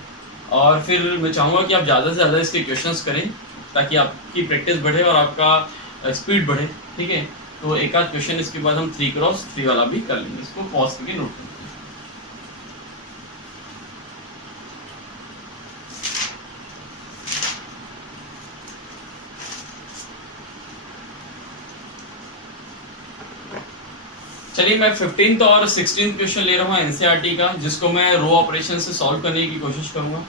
और फिर मैं चाहूँगा कि आप ज़्यादा से ज़्यादा इसके क्वेश्चंस करें ताकि आपकी प्रैक्टिस बढ़े और आपका स्पीड बढ़े। ठीक है, तो एक आध क्वेश्चन इसके बाद हम 3x3 वाला भी कर लेंगे। इसको पॉज करके नोट करें। चलिए, मैं 15th और 16th क्वेश्चन ले रहा हूँ एनसीईआरटी का, जिसको मैं रो ऑपरेशन से सॉल्व करने की कोशिश करूँगा।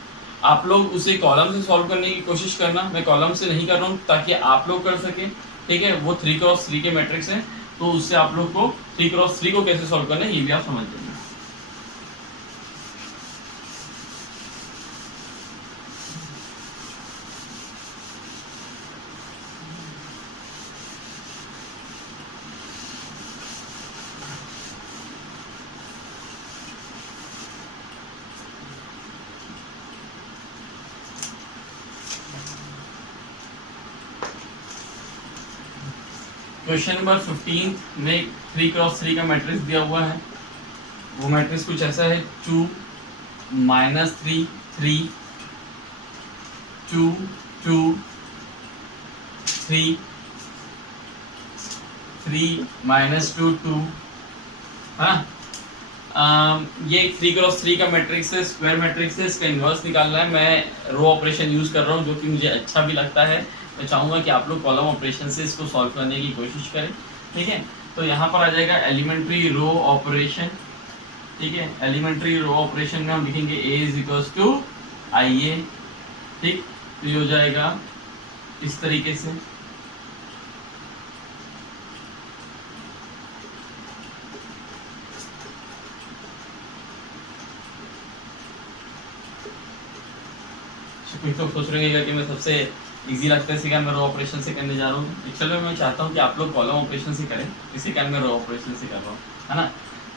आप लोग उसे कॉलम से सॉल्व करने की कोशिश करना, मैं कॉलम से नहीं कर रहा हूँ ताकि आप लोग कर सकें। ठीक है, वो 3x3 के मैट्रिक्स हैं, तो उससे आप लोग को 3x3 को कैसे सॉल्व करना है ये भी आप समझ जाएंगे। क्वेश्चन नंबर 15 में 3x3 का मैट्रिक्स दिया हुआ है। वो मैट्रिक्स कुछ ऐसा है 2 -3 3 2 2 3 3 माइनस 2 2 है ना। ये 3x3 का मैट्रिक्स है, स्क्वायर मैट्रिक्स है, इसका इन्वर्स निकालना है। मैं रो ऑपरेशन यूज कर रहा हूँ जो कि मुझे अच्छा भी लगता है। मैं चाहूँगा कि आप लोग कॉलम ऑपरेशन से इसको सॉल्व करने की कोशिश करें, ठीक है। तो यहाँ पर आ जाएगा एलिमेंट्री रो ऑपरेशन, ठीक है। एलिमेंट्री रो ऑपरेशन में हम लिखेंगे a is equals to IA, ठीक। तो ये हो जाएगा इस तरीके से। कुछ लोग सोच रहे हैं कि मैं सबसे इजी लगता है इसी काम में रो ऑपरेशन से करने जा रहा हूँ। चलो मैं चाहता हूँ कि आप लोग कॉलम ऑपरेशन से करें, इसी काम में रो ऑपरेशन से कर रहा हूँ, है ना।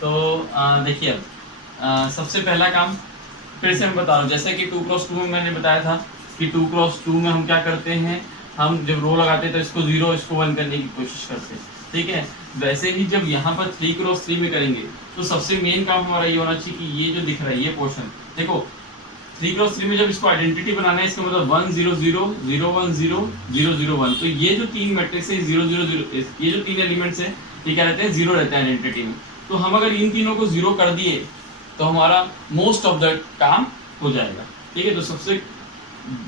तो देखिए अब सबसे पहला काम फिर से मैं बता रहा हूँ, जैसे कि 2x2 में मैंने बताया था कि 2x2 में हम क्या करते हैं, हम जब रो लगाते हैं तो इसको 0 इसको 1 करने की कोशिश करते हैं, ठीक है। वैसे ही जब यहाँ पर 3x3 में करेंगे तो सबसे मेन काम हमारा ये होना चाहिए कि ये जो दिख रहा है ये पोर्शन देखो, 3x3 में जब इसको आइडेंटिटी बनाना है, इसका मतलब 1 0 0 0 1 0 0 0 1। तो ये जो तीन मैट्रिक्स है 0 0 0, ये जो तीन एलिमेंट्स है ये क्या रहते हैं, 0 रहते हैं आइडेंटिटी में। तो हम अगर इन तीनों को 0 कर दिए तो हमारा मोस्ट ऑफ द काम हो जाएगा, ठीक है। तो सबसे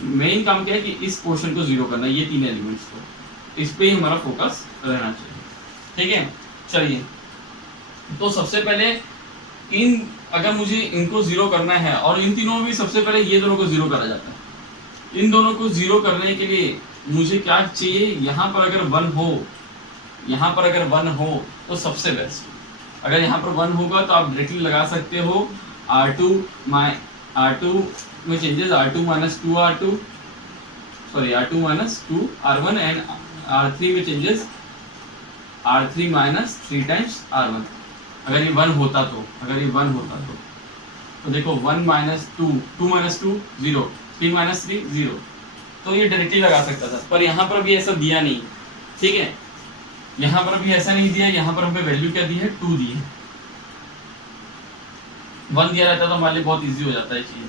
मेन काम क्या है कि इस पोर्शन को 0 करना, ये तीन एलिमेंट्स को, इस पे ही हमारा फोकस रहना चाहिए, ठीक है। चलिए, तो सबसे पहले इन अगर मुझे इनको 0 करना है, और इन तीनों में भी सबसे पहले ये दोनों को 0 करा जाता है। इन दोनों को 0 करने के लिए मुझे क्या चाहिए, यहाँ पर अगर 1 हो, यहाँ पर अगर 1 हो तो सबसे बेस्ट। अगर यहाँ पर 1 होगा तो आप डायरेक्टली लगा सकते हो R2 में changes R2 minus 2 R2, sorry R2 minus 2 R1 and R3 में changes R3 minus 3 times R1। अगर ये 1 होता तो, अगर ये 1 होता तो देखो 1 माइनस 2 2 माइनस 2 0 3 माइनस 3 0, तो ये डायरेक्टली लगा सकता था। पर यहाँ पर भी ऐसा दिया नहीं, ठीक है। यहाँ पर भी ऐसा नहीं दिया, यहाँ पर हमें वैल्यू क्या दी है, 2 दी है। 1 दिया रहता तो हमारे लिए बहुत इजी हो जाता है चीज़,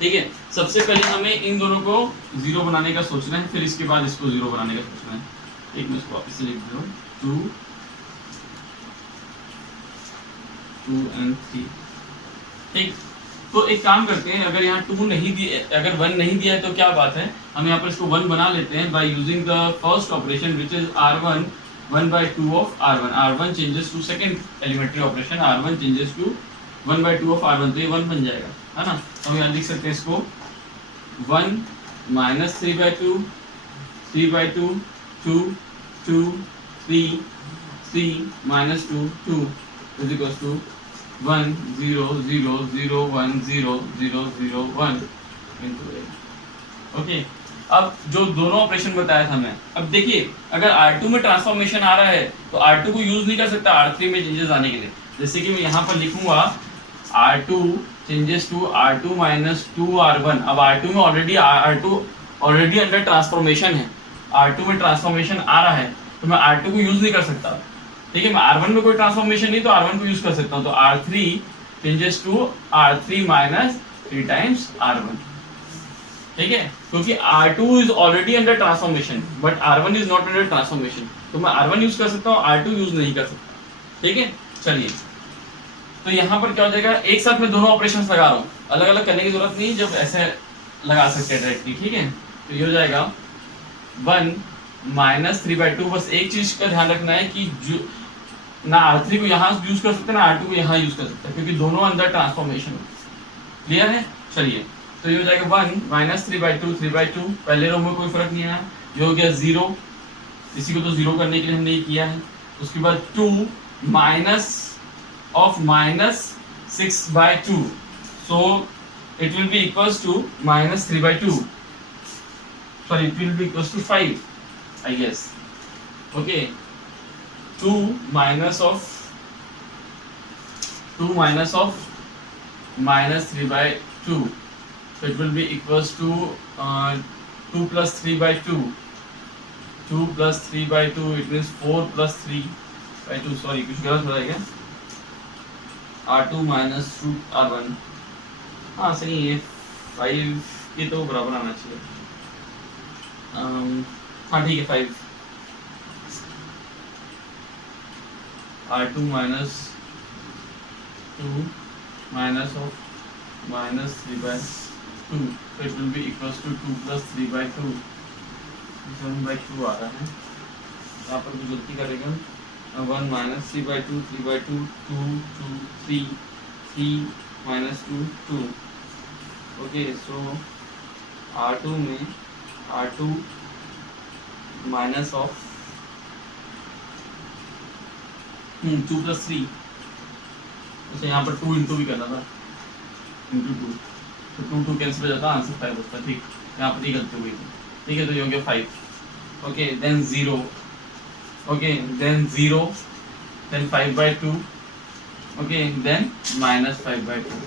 ठीक है। सबसे पहले हमें इन दोनों को 0 बनाने का सोचना है, फिर इसके बाद इसको 0 बनाने का सोचना है। एक मैं इसको वापस से लिख दे रहा हूँ, 2 and 3, ठीक। तो एक काम करते हैं, अगर यहाँ 2 नहीं दिए, अगर 1 नहीं दिया है तो क्या बात है, हम यहाँ पर इसको 1 बना लेते हैं by using the first operation which is R1 1/2 of R1। R1 changes to second elementary operation, R1 changes to 1/2 of R1, तो ये 1 बन जाएगा, है ना। हम यहाँ लिख सकते हैं इसको 1 minus 3/2 3/2 2 2 3 3 minus 2 2 is equals to 1 0 0 0 1 0 0 0 1 into a। Okay, अब जो दोनों ऑपरेशन बताया था मैं, अब देखिए अगर R2 में ट्रांसफॉर्मेशन आ रहा है तो R2 को यूज नहीं कर सकता R3 में चेंजेस आने के लिए। जैसे कि मैं यहाँ पर लिखूंगा R2 changes to R2 minus 2 R1। अब R2 में ऑलरेडी अंडर ट्रांसफॉर्मेशन है, R2 में ट्रांसफॉर्मेशन आ रहा है तो मैं R2 को यूज नहीं कर सकता, ठीक है। मैं R1 में कोई ट्रांसफॉर्मेशन नहीं तो R1 को यूज कर सकता हूँ। तो R3 changes to R3 minus 3 times R1, ठीक है। क्योंकि R2 is already under transformation but R1 is not under transformation, तो मैं R1 यूज कर सकता हूँ, R2 यूज नहीं कर सकता, ठीक है। चलिए, तो यहाँ पर क्या हो जाएगा, एक साथ मैं दोनों ऑपरेशन लगा रहा हूँ, अलग अलग करने की जरूरत नहीं, जब ऐसे लगा सकते हैं डायरेक्टली, ठीक है। तो ये हो जाएगा 1 माइनस 3/2। बस एक चीज का ध्यान रखना है कि जो ना R3 को यहाँ यूज कर सकते हैं ना R2 को यहाँ यूज कर सकते हैं, क्योंकि दोनों अंदर ट्रांसफॉर्मेशन है। क्लियर है। चलिए, तो ये हो जाएगा 1 माइनस 3/2 3/2, पहले रो में कोई फर्क नहीं आया, ये हो गया 0, इसी को तो 0 करने के लिए हमने ये किया है। उसके बाद 2 minus of minus 6/2, so it will be equals to minus 3/2, sorry it will be equals to 5 I guess, okay। 2 minus of minus 3/2, so it will be equals to 2 plus 3/2, 2 plus 3/2, it means 4 plus 3/2, sorry कुछ गलत हो जाएगा, R2 minus 2 R1, हाँ सही है, 5 के तो बराबर आना चाहिए, हाँ ठीक है 5 R2 minus 2 minus of minus 3 by 2, so it will be equals to 2 plus 3 by 2, 1 by 2 आ रहा है, यहाँ पर कुछ गलती करेगा, 1 minus 3 by 2, 3 by 2, 2, 2, 3, 3 minus 2, 2, okay, so R2 में R2 minus of 2 plus 3, अच्छा यहाँ पर 2 इंटू भी करना था, इंटू 2, तो 2 2 कैंसिल हो जाता, आंसर 5 होता है, ठीक, यहाँ पर ये गलती हो गई थी, ठीक है, तो ये हो गया 5, okay, then 0, okay, then 0, then 5 by 2, okay, then minus 5 by 2,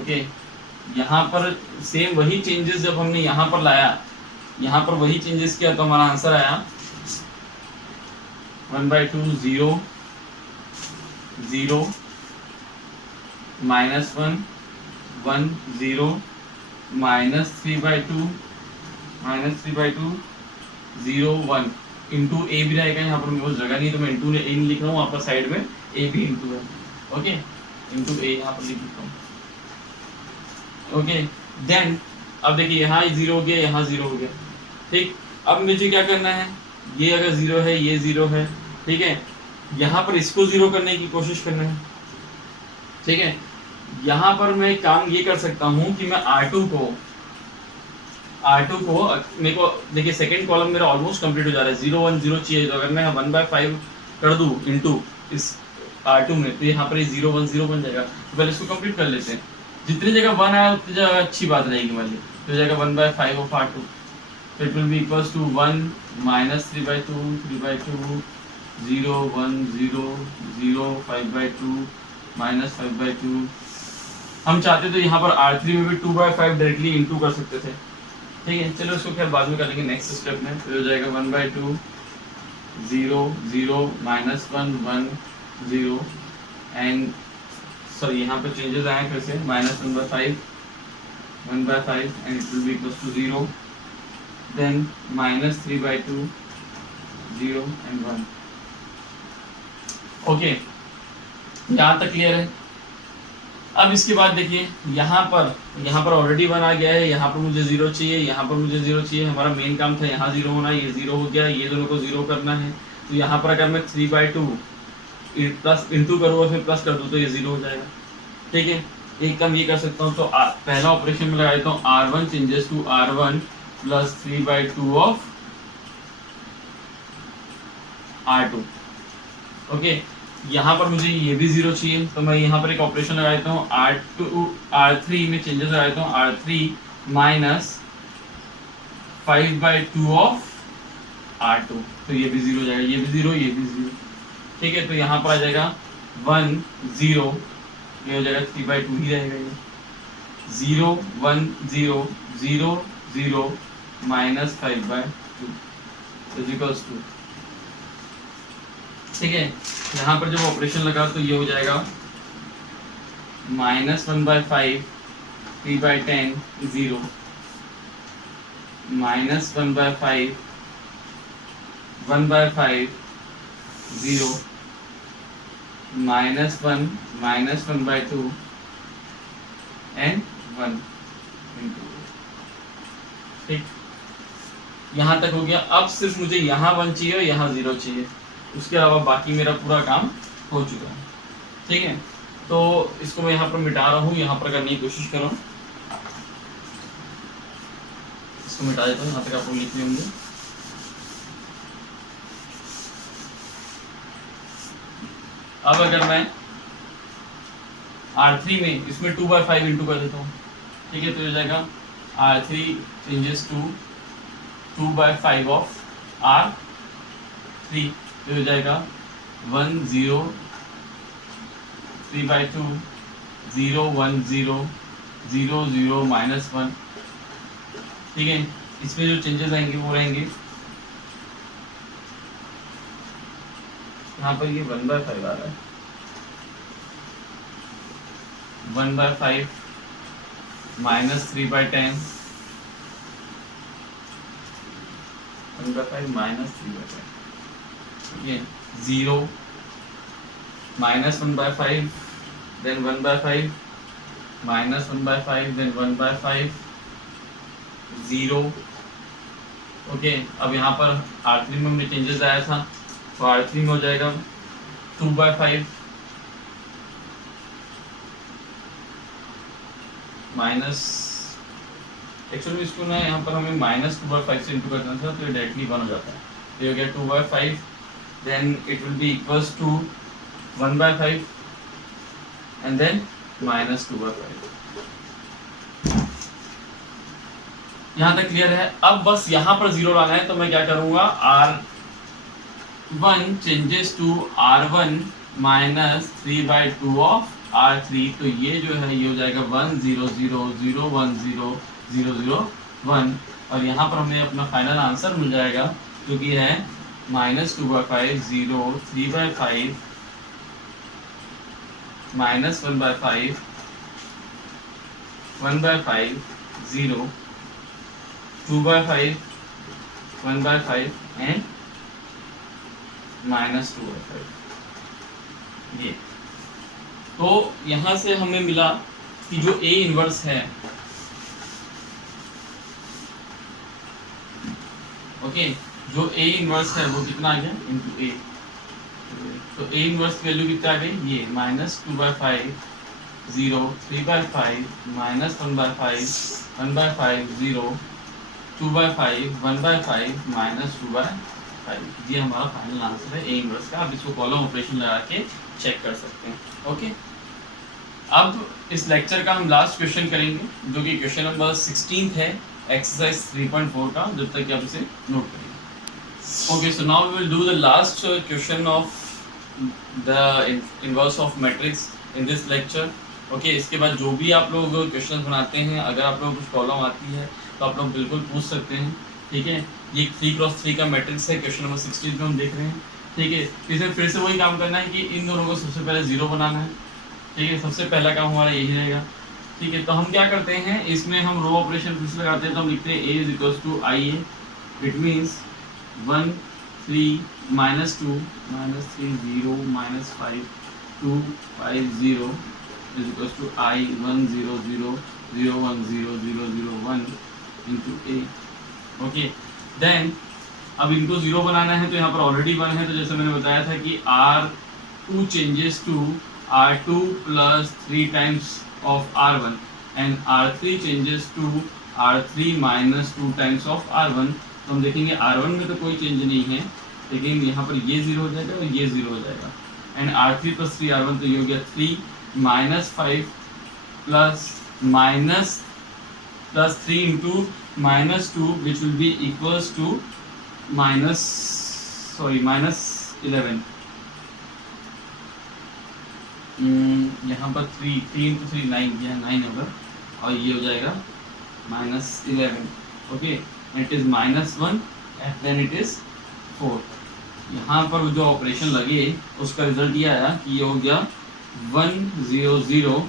okay, यहाँ पर सेम वही चेंजेस जब हमने यहाँ पर लाया, यहाँ पर वही चेंजेस किया तो हमारा आंसर आया 1 by 2 0 0 minus 1 1 0 minus 3 by 2 0 1 into ए भी रहेगा, यहाँ पर मेरे पास जगह नहीं है तो मैं इंटू ए नहीं लिख रहा हूँ, वहाँ पर साइड में ए भी इंटू है, ओके, इंटू ए यहाँ पर लिख देता हूँ, ओके, देन अब देखिए यहाँ 0 हो गया, यहाँ 0 हो गया, ठीक, अब मुझे क्या करना है, ये अगर 0 है, ये 0 है, ठीक है, यहाँ पर इसको 0 करने की कोशिश करना है, ठीक है, यहाँ पर मैं काम ये कर सकता हूँ कि मैं R2 को मेरे को देखिए सेकंड कॉलम मेरा ऑलमोस्ट कंप्लीट हो जा रहा है, 0 1 0 चाहिए, तो अगर मैं 1 by 5 कर दूँ इंटू इस R2 में, तो यहाँ पर ये 0 1 0 बन जाएगा, तो पहले इसको कंप्लीट कर लेते हैं, जितनी जगह 1 आया उतनी जगह अच्छी बात रहेगी हमारे लिए, तो जाएगा 1 by 5 of R2, so it will be equals to 1 minus 3 by 2 3 by 2 0 1 0 0 5 by 2 minus 5 by 2, हम चाहते तो यहाँ पर R3 में भी 2 by 5 डायरेक्टली इंटू कर सकते थे, ठीक है, चलो इसको खैर बाद में कर लेंगे नेक्स्ट स्टेप में, तो हो जाएगा 1 by 2 0 0 minus 1 1 0 एंड सॉरी यहाँ पे चेंजेस आए फिर से minus 1 by 5 and it will be equals to 0, then minus 3 by 2 0 and 1, okay, यहाँ तक क्लियर है। अब इसके बाद देखिए यहाँ पर ऑलरेडी 1 आ गया है, यहाँ पर मुझे 0 चाहिए, यहाँ पर मुझे 0 चाहिए, हमारा मेन काम था यहाँ 0 होना, ये 0 हो गया, ये दोनों को 0 करना है, तो यहाँ पर अगर मैं 3 by 2 प्लस इंटू करूँ और फिर प्लस कर दूँ तो ये 0 हो जाएगा, ठीक है, एक काम ये कर सकता हूँ, तो पहला ऑपरेशन में लगा देता हूँ R1 changes to R1 plus 3 by 2 of R2, okay, यहाँ पर मुझे ये भी 0 चाहिए, तो मैं यहाँ पर एक ऑपरेशन लगा देता हूँ R3 में चेंजेस लगा देता हूँ R3 minus 5 by 2 of R2, तो ये भी 0 हो जाएगा, ये भी 0 ये भी 0, ठीक है, तो यहाँ पर आ जाएगा 1 0, ये हो जाएगा 3 by 2 ही रहेगा, ये 0 1 0 0 0 minus 5 by 2 is equals to, ठीक है, यहाँ पर जब ऑपरेशन लगा तो ये हो जाएगा minus 1 by 5 3 by 10 0 minus 1 by 5 1 by 5 0 minus 1 by 2 and 1 into, ठीक, यहाँ तक हो गया। अब सिर्फ मुझे यहाँ 1 चाहिए और यहाँ 0 चाहिए, उसके अलावा बाकी मेरा पूरा काम हो चुका है, ठीक है, तो इसको मैं यहाँ पर मिटा रहा हूँ, यहाँ पर करने की कोशिश कर रहा हूँ, इसको मिटा देता हूँ, यहाँ तक आप लोग लिख लेंगे। अब अगर मैं R3 में इसमें 2 by 5 इंटू कर देता हूँ, ठीक है, तो हो जाएगा R3 changes to 2 by 5 of R3, तो हो जाएगा 1 0 3 by 2 0 1 0 0 0 माइनस 1, ठीक है, इसमें जो चेंजेस आएंगे वो रहेंगे, यहाँ पर ये 1 by 5 आ रहा है, 1 by 5 माइनस 3 by 10 1/5 माइनस 3/5, ये 0 minus 1/5 then 1/5 minus 1/5 then 1/5 0। Okay, अब यहाँ पर R3 में हमने चेंजेस आया था, तो R3 में हो जाएगा 2/5 माइनस, एक्चुअली इसको ना यहाँ पर हमें माइनस 2/5 से इंटू करना था, तो ये डायरेक्टली 1 हो जाता है, तो ये हो गया 2/5 then it will be equals to 1/5 and then minus 2/5। यहाँ तक क्लियर है। अब बस यहाँ पर 0 लाना है, तो मैं क्या करूँगा, R1 changes to R1 minus 3/2 of R3, तो ये जो है ये हो जाएगा 1 0 0 0 1 0 0 0 1, और यहाँ पर हमें अपना फाइनल आंसर मिल जाएगा जो कि है माइनस 2/5 0 3/5 माइनस 1/5 1/5 0 2/5 1/5 एंड माइनस 2/5। ये तो यहां से हमें मिला कि जो A इनवर्स है, ओके, जो A इनवर्स है वो कितना आ गया इंटू A, तो A इनवर्स की वैल्यू कितना आ गई, ये माइनस 2/5 0 3/5 माइनस 1/5 1/5 0 2/5 1/5 माइनस 2/5, ये हमारा फाइनल आंसर है A इनवर्स का। आप इसको कॉलम ऑपरेशन लगा के चेक कर सकते हैं। ओके, अब इस लेक्चर का हम लास्ट क्वेश्चन करेंगे जो कि क्वेश्चन नंबर 16 है एक्सरसाइज 3.4 का, जब तक कि आप इसे नोट करेंगे। Okay, so now we will do the last question of the inverse of matrix in this lecture. Okay, इसके बाद जो भी आप लोग क्वेश्चन बनाते हैं, अगर आप लोग कुछ प्रॉब्लम आती है तो आप लोग बिल्कुल पूछ सकते हैं, ठीक है। ये 3x3 का मैट्रिक्स है, क्वेश्चन नंबर 16 में हम देख रहे हैं, ठीक है। इसमें फिर से वही काम करना है कि इन दोनों को सबसे पहले 0 बनाना है, ठीक है। सबसे पहला काम हमारा यही रहेगा, ठीक है। तो हम क्या करते हैं, इसमें हम रो ऑपरेशन फिर से लगाते हैं, तो हम लिखते हैं A is equal to IA, it means 1 3 -2 -3 0 -5 2 5 0 is equals to I 1 0 0 0 1 0 0 0 1 into A। Okay, then अब इनको 0 बनाना है, तो यहाँ पर ऑलरेडी 1 है, तो जैसे मैंने बताया था कि R2 changes to R2 plus 3 times of R1 and R3 changes to R3 minus 2 times of R1। तो हम देखेंगे R1 में तो कोई चेंज नहीं है, लेकिन यहाँ पर ये 0 हो जाएगा और ये 0 हो जाएगा, एंड R3 प्लस 3 R1, तो ये हो गया 3 -5 plus 3 into -2 which will be equals to -11। यहाँ पर 3 इंटू 3 9, यह 9 होगा, और ये हो जाएगा -11। Okay, it is -1 and then it is 4। यहाँ पर जो ऑपरेशन लगे उसका रिजल्ट ये आया कि ये हो गया 1 0 0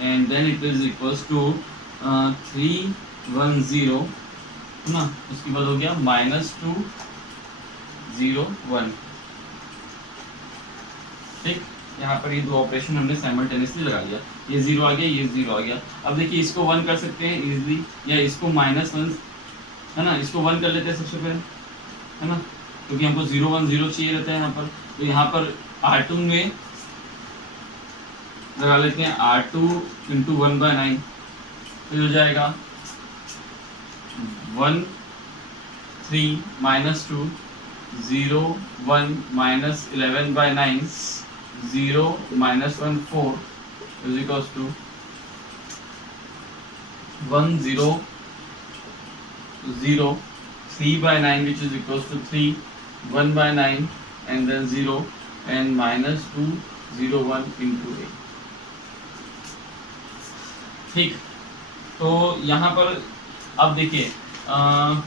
and then it is equals to 3 1 0, है ना। उसके बाद हो गया -2 0 1, ठीक। यहाँ पर ये दो ऑपरेशन हमने साइमल्टेनियसली लगा लिया, ये 0 आ गया, ये 0 आ गया। अब देखिए इसको 1 कर सकते हैं इजीली, या इसको -1, है ना, इसको 1 कर लेते हैं सबसे पहले, है ना, क्योंकि हमको 0 1 0 चाहिए रहता है यहाँ पर। तो यहाँ पर R2 में लगा लेते हैं R2 इंटू 1/9, तो हो जाएगा 1 3 -2 0 1 -11/9 0 -1 4 is equals to 1 0 0 3/9 which is equals to 3 1/9 and then 0 and -2 0 1 into A, ठीक। तो यहाँ पर अब देखिए, अब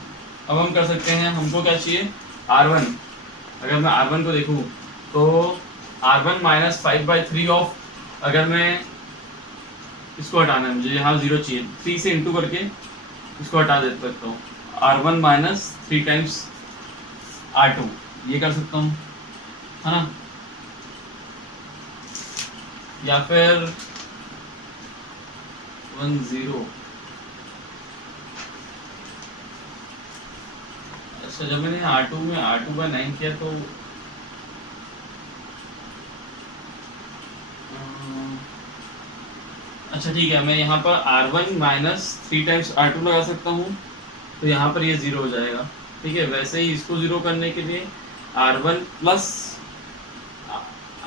हम कर सकते हैं, हमको क्या चाहिए R1। अगर मैं R1 को देखूँ तो R1 -5/3 ऑफ, अगर मैं इसको हटाना है, मुझे यहाँ 0 चाहिए, 3 से इंटू करके इसको हटा देता हूँ। R1 -3 टाइम्स R2 ये कर सकता हूँ, है ना, या फिर 10। अच्छा जब मैंने R2 में R2/9 किया तो अच्छा ठीक है, मैं यहाँ पर R1 माइनस 3 टाइम्स R2 लगा सकता हूँ, तो यहाँ पर ये 0 हो जाएगा। ठीक है, वैसे ही इसको 0 करने के लिए R1 प्लस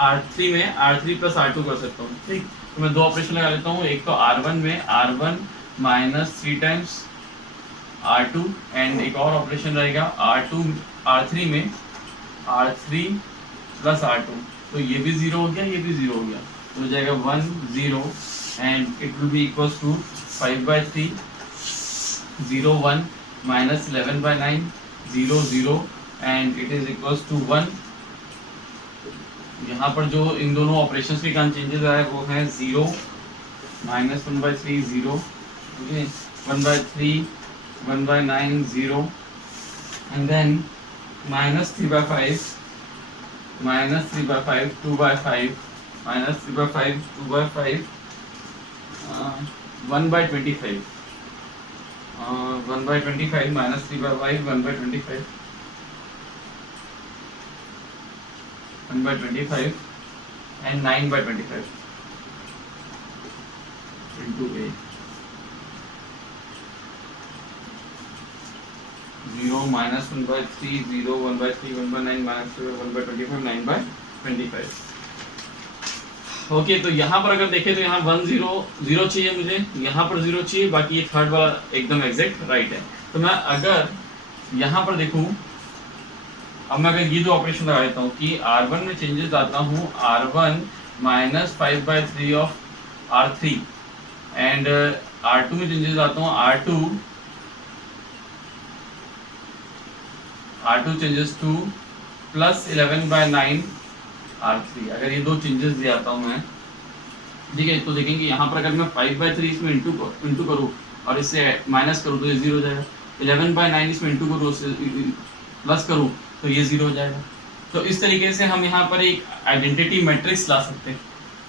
R3 में R3 प्लस R2 कर सकता हूँ। ठीक, तो मैं दो ऑपरेशन लगा लेता हूँ, एक तो R1 में R1 minus 3 times R2 and एक और ऑपरेशन रहेगा R3 में R3 प्लस R2, तो ये भी 0 हो गया, ये भी 0 हो गया, तो हो जाएगा 1 0 and it will be equals to 5/3 0 1 minus 11/9 0 0 and it is equals to 1। यहाँ पर जो इन दोनों ऑपरेशंस के कारण चेंजेस आए वो है 0 minus 1/3 0, okay, 1/3 1/9 0 and then minus 3/5 minus 3/5 2/5 minus 3/5 2/5 1/25 1/25 minus 3/5 1/25 1/25 and 9/25 into 8 0 minus 1/3 0 1/3 1/9 minus 1/25 9/25। Okay, तो यहाँ पर अगर देखें तो यहाँ 1 0 0 चाहिए मुझे, यहाँ पर 0 चाहिए, बाकी ये थर्ड वाला एकदम एग्जैक्ट राइट है। तो मैं अगर यहाँ पर देखूँ, अब मैं अगर ये दो ऑपरेशन लगा देता हूँ कि R1 में चेंजेस लाता हूँ R1 minus 5/3 of R3 and R2 में चेंजेस लाता हूँ R2 changes two plus 11/9 R3, अगर ये दो चेंजेस ले आता हूँ मैं, ठीक है, तो देखेंगे यहाँ पर अगर मैं 5/3 इसमें इंटू करूँ और इससे माइनस करूँ तो ये 0 हो जाएगा, 11/9 इसमें इंटू करूँ उससे प्लस करूँ तो ये 0 हो जाएगा। तो इस तरीके से हम यहाँ पर एक आइडेंटिटी मैट्रिक्स ला सकते हैं।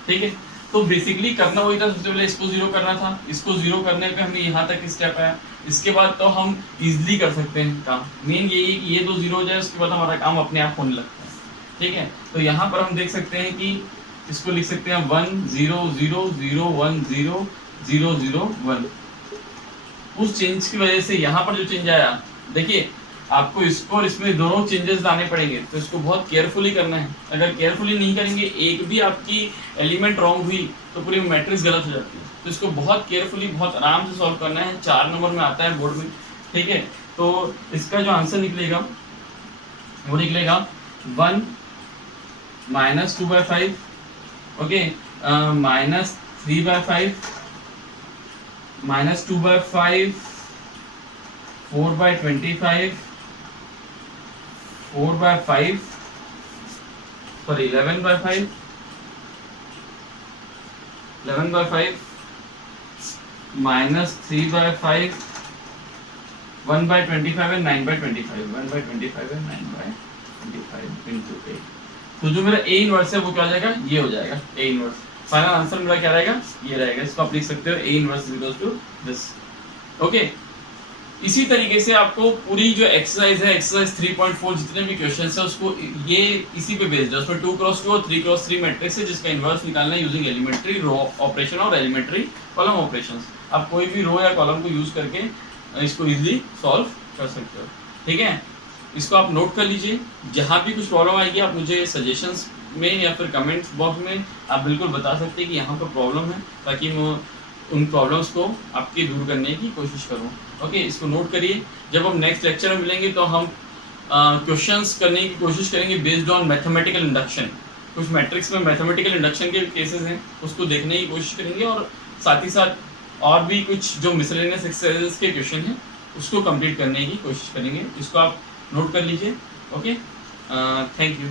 ठीक है, तो बेसिकली करना वही था, सबसे पहले इसको 0 करना था, इसको 0 करने पे हमने यहाँ तक स्टेप आया, इसके बाद तो हम इजीली कर सकते हैं काम। मेन यही है कि ये दो 0 हो जाए, उसके बाद हमारा काम अपने आप होने लगता है। ठीक है, तो यहाँ पर हम देख सकते हैं कि इसको लिख सकते हैं 1 0 0 0 1 0 0 0 1। उस चेंज की वजह से यहाँ पर जो चेंज आया, देखिए आपको इसको और इसमें दोनों चेंजेस लाने पड़ेंगे, तो इसको बहुत केयरफुली करना है। अगर केयरफुली नहीं करेंगे, एक भी आपकी एलिमेंट रॉन्ग हुई तो पूरी मैट्रिक्स गलत हो जाती है। तो इसको बहुत केयरफुली, बहुत आराम से सॉल्व करना है। 4 नंबर में आता है बोर्ड में। ठीक है, तो इसका जो आंसर निकलेगा वो निकलेगा 1 minus 2/5, okay, minus 3/5 minus 2/5 4/25 4/5 sorry 11/5 minus 3/5 1/25 and 9/25 1/25 and 9/25 into 8। तो जो मेरा A इनवर्स है वो क्या हो जाएगा, ये हो जाएगा A इनवर्स। फाइनल आंसर मेरा क्या रहेगा, ये रहेगा। इसको आप लिख सकते हो A inverse equals to this. Okay, इसी तरीके से आपको पूरी जो एक्सरसाइज है, एक्सरसाइज 3.4 जितने भी क्वेश्चंस है उसको ये इसी पे बेस्ड है। उसमें 2x2 और 3x3 मैट्रिक्स है जिसका इनवर्स निकालना है यूजिंग एलिमेंट्री रो ऑपरेशन और एलिमेंट्री कॉलम ऑपरेशंस। आप कोई भी रो या कॉलम को यूज करके इसको इजीली सॉल्व कर सकते हो। ठीक है, इसको आप नोट कर लीजिए। जहाँ भी कुछ प्रॉब्लम आएगी आप मुझे सजेशंस में या फिर कमेंट्स बॉक्स में आप बिल्कुल बता सकते हैं कि यहाँ पर प्रॉब्लम है, ताकि मैं उन प्रॉब्लम्स को आपके दूर करने की कोशिश करूँ। ओके, इसको नोट करिए। जब हम नेक्स्ट लेक्चर में मिलेंगे तो हम क्वेश्चंस करने की कोशिश करेंगे बेस्ड ऑन मैथमेटिकल इंडक्शन। कुछ मैट्रिक्स में मैथमेटिकल इंडक्शन के केसेस हैं, उसको देखने की कोशिश करेंगे, और साथ ही साथ और भी कुछ जो मिसलेनियस एक्सरसाइजेस के क्वेश्चन हैं उसको कंप्लीट करने की कोशिश करेंगे। इसको आप नोट कर लीजिए। Okay, thank you.